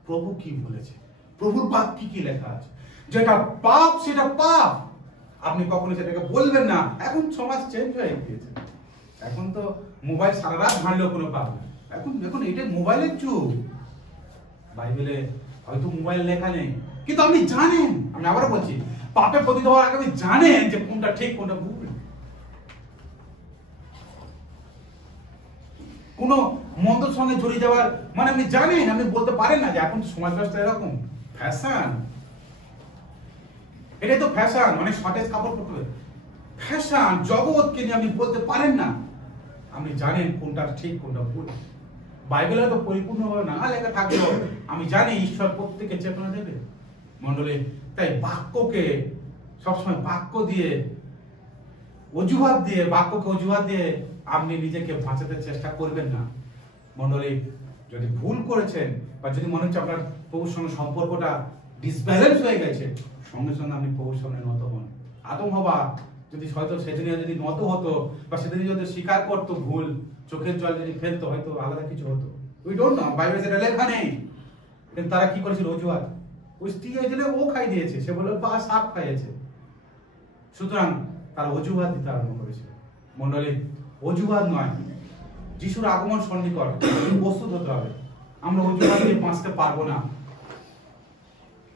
প্রভু কি বলেছে, প্রভুর বাক্যে কি লেখা আছে। যেটা পাপ সেটা পাপ, আপনি কখনো সেটাকে বলবেন না। এখন সমাজ চেঞ্জ হয়ে গিয়েছে, এখন তো মোবাইল সারা রাত ঘাঁটলেও কোনো পাপ না। এখন এটা মোবাইলের যুগ। বাইবেলে হয়তো মোবাইল লেখা নেই, কিন্তু আপনি জানেন, আমি আবারও বলছি, পাপে পতিত হওয়ার আগে আপনি জানেন যে কোনটা ঠিক কোনটা ভুল। কোন মন্দর সঙ্গে জড়িয়ে যাওয়ার মানে আপনি জানেন, আপনি বলতে পারেন না যে এখন সমাজ ব্যবস্থা এরকম ফ্যাশন। এটাই তো ফ্যাশন, অনেক শর্টেজ কাপড় পরতে হবে, ফ্যাশন জগৎকে নিয়ে আপনি বলতে পারেন না। আপনি জানেন কোনটা ঠিক কোনটা ভুল। বাইবেলে তো পরিপূর্ণভাবে না লেখা থাকলেও আমি জানি ঈশ্বর প্রত্যেককে চেতনা দেবে। মণ্ডলী, তাই বাক্যকে সবসময় বাক্য দিয়ে বাক্যকে অজুহাত দিয়ে আপনি নিজেকে বাঁচাতে চেষ্টা করবেন না। মণ্ডলী, যদি ভুল করেছেন বা যদি মনে হচ্ছে আপনার প্রভুর সঙ্গে সম্পর্কটা ডিসব্যালেন্স হয়ে গেছে, সঙ্গে সঙ্গে আপনি প্রভুর সঙ্গে নত হন। আদম হওয়া যদি হয়তো সেদিনে যদি নত হতো বা সেদিনে যদি স্বীকার করতো ভুল, চোখের জল যদি ফেলতো, হয়তো আলাদা কিছু হতো। উই ডোন্ট নো, বাইবেলে সেটা লেখা নেই। কিন্তু তারা কি করেছিল? অজুহাত। ওই স্ত্রী হয়েছিল, ও খাই দিয়েছে, সে বলে পা সাপ খাইয়েছে। সুতরাং তারা অজুহাত দিতে আরম্ভ করেছিল। মণ্ডলী, অজুহাত নয়, যিশুর আগমন সন্নিকট, প্রস্তুত হতে হবে। আমরা অজুহাত দিয়ে বাঁচতে পারবো না।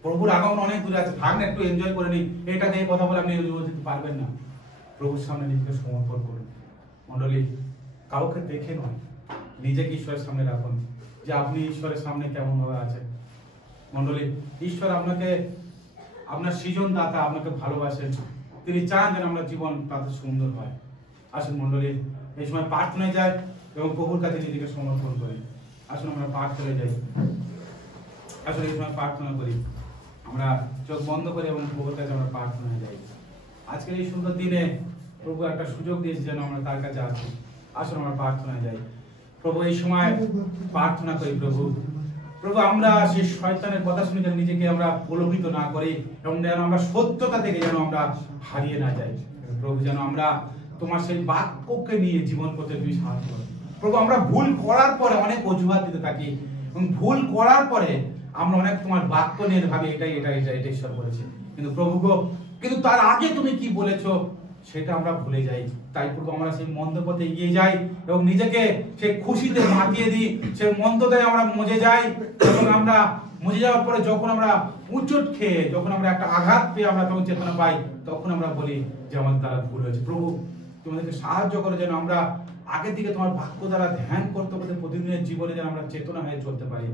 প্রভুর আগমন অনেক দূরে আছে, থাক না, একটু এনজয় করে নিন, এটা দিয়ে কথা বলে আপনি অজুহাত দিতে পারবেন না। প্রভুর সামনে নিজেকে সমর্পণ করুন। মণ্ডলী, কাউকে দেখে নয়, নিজেকে ঈশ্বরের সামনে রাখুন যে আপনি ঈশ্বরের সামনে কেমন ভাবে আছেন। মণ্ডলী, ঈশ্বর আপনাকে, আপনার সৃজনদাতা আপনাকে ভালোবাসেন, তিনি চান যেন আমরা জীবন তাতে সুন্দর হয়। আসুন মণ্ডলী, এই সময় প্রার্থনায় যায় এবং প্রভুর কাছে নিজেকে সমর্পণ করি। আসুন আমরা প্রার্থনায় যাই, আসুন এই সময় প্রার্থনা করি। আমরা চোখ বন্ধ করি এবং প্রভুর কাছে আমরা প্রার্থনায় যাই। আজকের এই সুন্দর দিনে প্রভু একটা সুযোগ দিয়েছে যেন আমরা তার কাছে আসি। আসুন আমরা প্রার্থনায় যাই। প্রভু, এই সময় প্রার্থনা করি প্রভু, আমরা সেই শয়তানের কথা শুনে যেন নিজেকে আমরা প্রলোভিত না করি এবং যেন আমরা সত্যতা থেকে যেন আমরা হারিয়ে না যাই। প্রভু, যেন আমরা তোমার সেই বাক্যকে নিয়ে জীবন করতে তুমি সাহায্য করো। প্রভু, আমরা ভুল করার পরে অনেক অজুহাত দিতে থাকি এবং ভুল করার পরে আমরা অনেক তোমার বাক্য নিয়ে ভাবি এটা ঈশ্বর বলেছে, কিন্তু প্রভু গো, কিন্তু তার আগে তুমি কি বলেছো সেটা আমরা ভুলে যাই। তাই প্রভু আমরা সেই মন্দ পথে এগিয়ে যাই এবং নিজেকে সেই খুশিতে মাতিয়ে দিই, সেই মন্দতে আমরা মজে যাই এবং আমরা মজে যাওয়ার পরে যখন আমরা উঁচট খেয়ে, যখন আমরা একটা আঘাত পেয়ে আমরা তখন চেতনা পাই, তখন আমরা বলি যে আমাদের দ্বারা ভুল হয়েছে। প্রভু তোমাদেরকে সাহায্য করে যেন আমরা আগের দিকে তোমার বাক্য দ্বারা ধ্যান করতে করতে প্রতিদিনের জীবনে যেন আমরা চেতনা হয়ে চলতে পারি,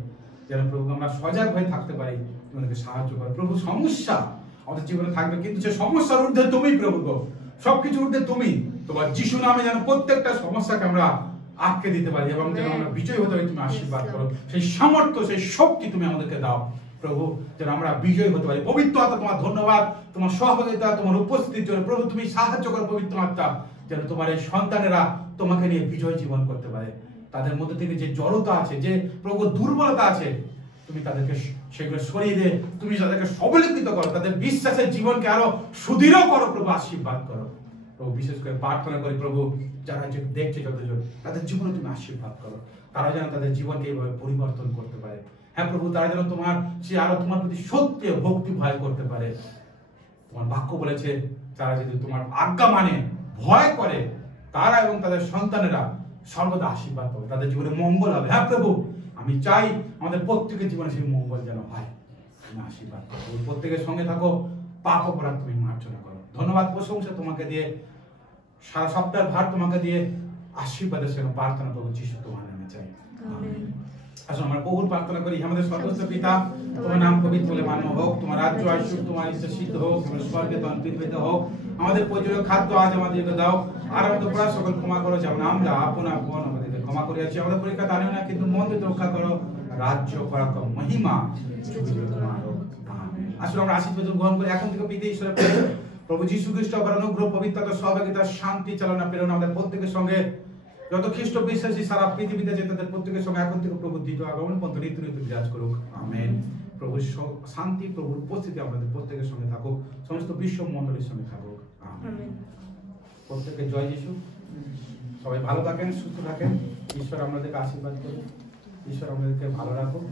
যেন প্রভু আমরা সজাগ হয়ে থাকতে পারি। তোমাদেরকে সাহায্য করে প্রভু। সমস্যা আমাদের জীবনে থাকবে, কিন্তু সে সমস্যার ঊর্ধ্বে তুমি প্রভু গো, সবকিছু ঊর্ধ্বে তুমি। তোমার যিশু নামে যেন প্রত্যেকটা সমস্যাকে আমরা আটকে দিতে পারি এবং যেন আমরা বিজয়ী হতে পারি। তুমি আশীর্বাদ করো, সেই সামর্থ্য, সেই শক্তি তুমি আমাদেরকে দাও প্রভু, যেন আমরা বিজয়ী হতে পারি। পবিত্র আত্মা তোমার ধন্যবাদ, তোমার সহযোগিতা, তোমার উপস্থিতির জন্য প্রভু। তুমি সাহায্য করো পবিত্র আত্মা, যেন তোমার এই সন্তানেরা তোমাকে নিয়ে বিজয় জীবন করতে পারে। তাদের মধ্যে থেকে যে জড়তা আছে, যে প্রভু দুর্বলতা আছে, তুমি তাদেরকে সেগুলো সরিয়ে দিয়ে তুমি তাদেরকে সবলীকৃত করো, তাদের বিশ্বাসের জীবনকে আরো সুদৃঢ় করো প্রভু। আশীর্বাদ করো প্রভু। বিশেষ করে প্রার্থনা করি প্রভু, যারা দেখছে যতজন, তাদের জীবনে তুমি আশীর্বাদ করো, তারা যেন তাদের জীবনকে এইভাবে পরিবর্তন করতে পারে। হ্যাঁ প্রভু, তারা যেন তোমার সে আরো তোমার প্রতি সত্যি ভক্তি ভয় করতে পারে। তোমার বাক্য বলেছে তারা যদি তোমার আজ্ঞা মানে, ভয় করে, তারা এবং তাদের সন্তানেরা সর্বদা আশীর্বাদ পাবে, তাদের জীবনে মঙ্গল হবে। হ্যাঁ প্রভু, আমি চাই আমাদের প্রত্যেকের জীবনে সেই মঙ্গল যেন হয়। তুমি আশীর্বাদ করো, প্রত্যেকের সঙ্গে থাকো, পাপ অপরাধ তুমি মার্জনা করো। ধন্যবাদ, প্রশংসা তোমাকে দিয়ে, সারা সপ্তাহের ভার তোমাকে দিয়ে, আশীর্বাদের সঙ্গে প্রার্থনা করবো যিশু তোমার নামে চাই। আসুন আমরা বহুল প্রার্থনা করি। আমাদের সর্বস্ব পিতা, তোমার নাম পবিত্র বলে মান্য হোক, তোমার রাজ্য আসুক, তোমার ইচ্ছা সিদ্ধ হোক, তোমার স্বর্গে তোমার পৃথিবীতে হোক। আমাদের প্রয়োজনীয় খাদ্য আজ আমাদেরকে দাও, আর আমাদের অপরাধ সকল ক্ষমা করো, যেমন আমরা আপন আপন আমাদেরকে ক্ষমা করিয়াছি। আমাদের পরীক্ষা আনিও না, কিন্তু মন থেকে রক্ষা করো। রাজ্য পরাক্রম মহিমা তোমার হোক। আমেন। আসলে আমরা আশীর্বাদ গ্রহণ করি এখন থেকে পিতা ঈশ্বরের প্রভু যীশু খ্রিস্ট আবার অনুগ্রহ, পবিত্রতা, সহযোগিতা, শান্তি, চালনা, প্রেরণা আমাদের প্রত্যেকের সঙ্গে, যত খ্রিস্ট বিশ্বাসী সারা পৃথিবীতে আছে তাদের প্রত্যেকের সঙ্গে এখন থেকে প্রভু দ্বিতীয় আগমন পর্যন্ত নিত্য নিত্য বিরাজ করুক। আমেন। প্রভু শান্তি, প্রভুর উপস্থিতি আমাদের প্রত্যেকের সঙ্গে থাকুক, সমস্ত বিশ্ব মণ্ডলীর সঙ্গে থাকুক। আমেন। প্রত্যেকে জয় যিশু। সবাই ভালো থাকেন, সুস্থ থাকেন। ঈশ্বর আমাদেরকে আশীর্বাদ করুন, ঈশ্বর আমাদেরকে ভালো রাখুক।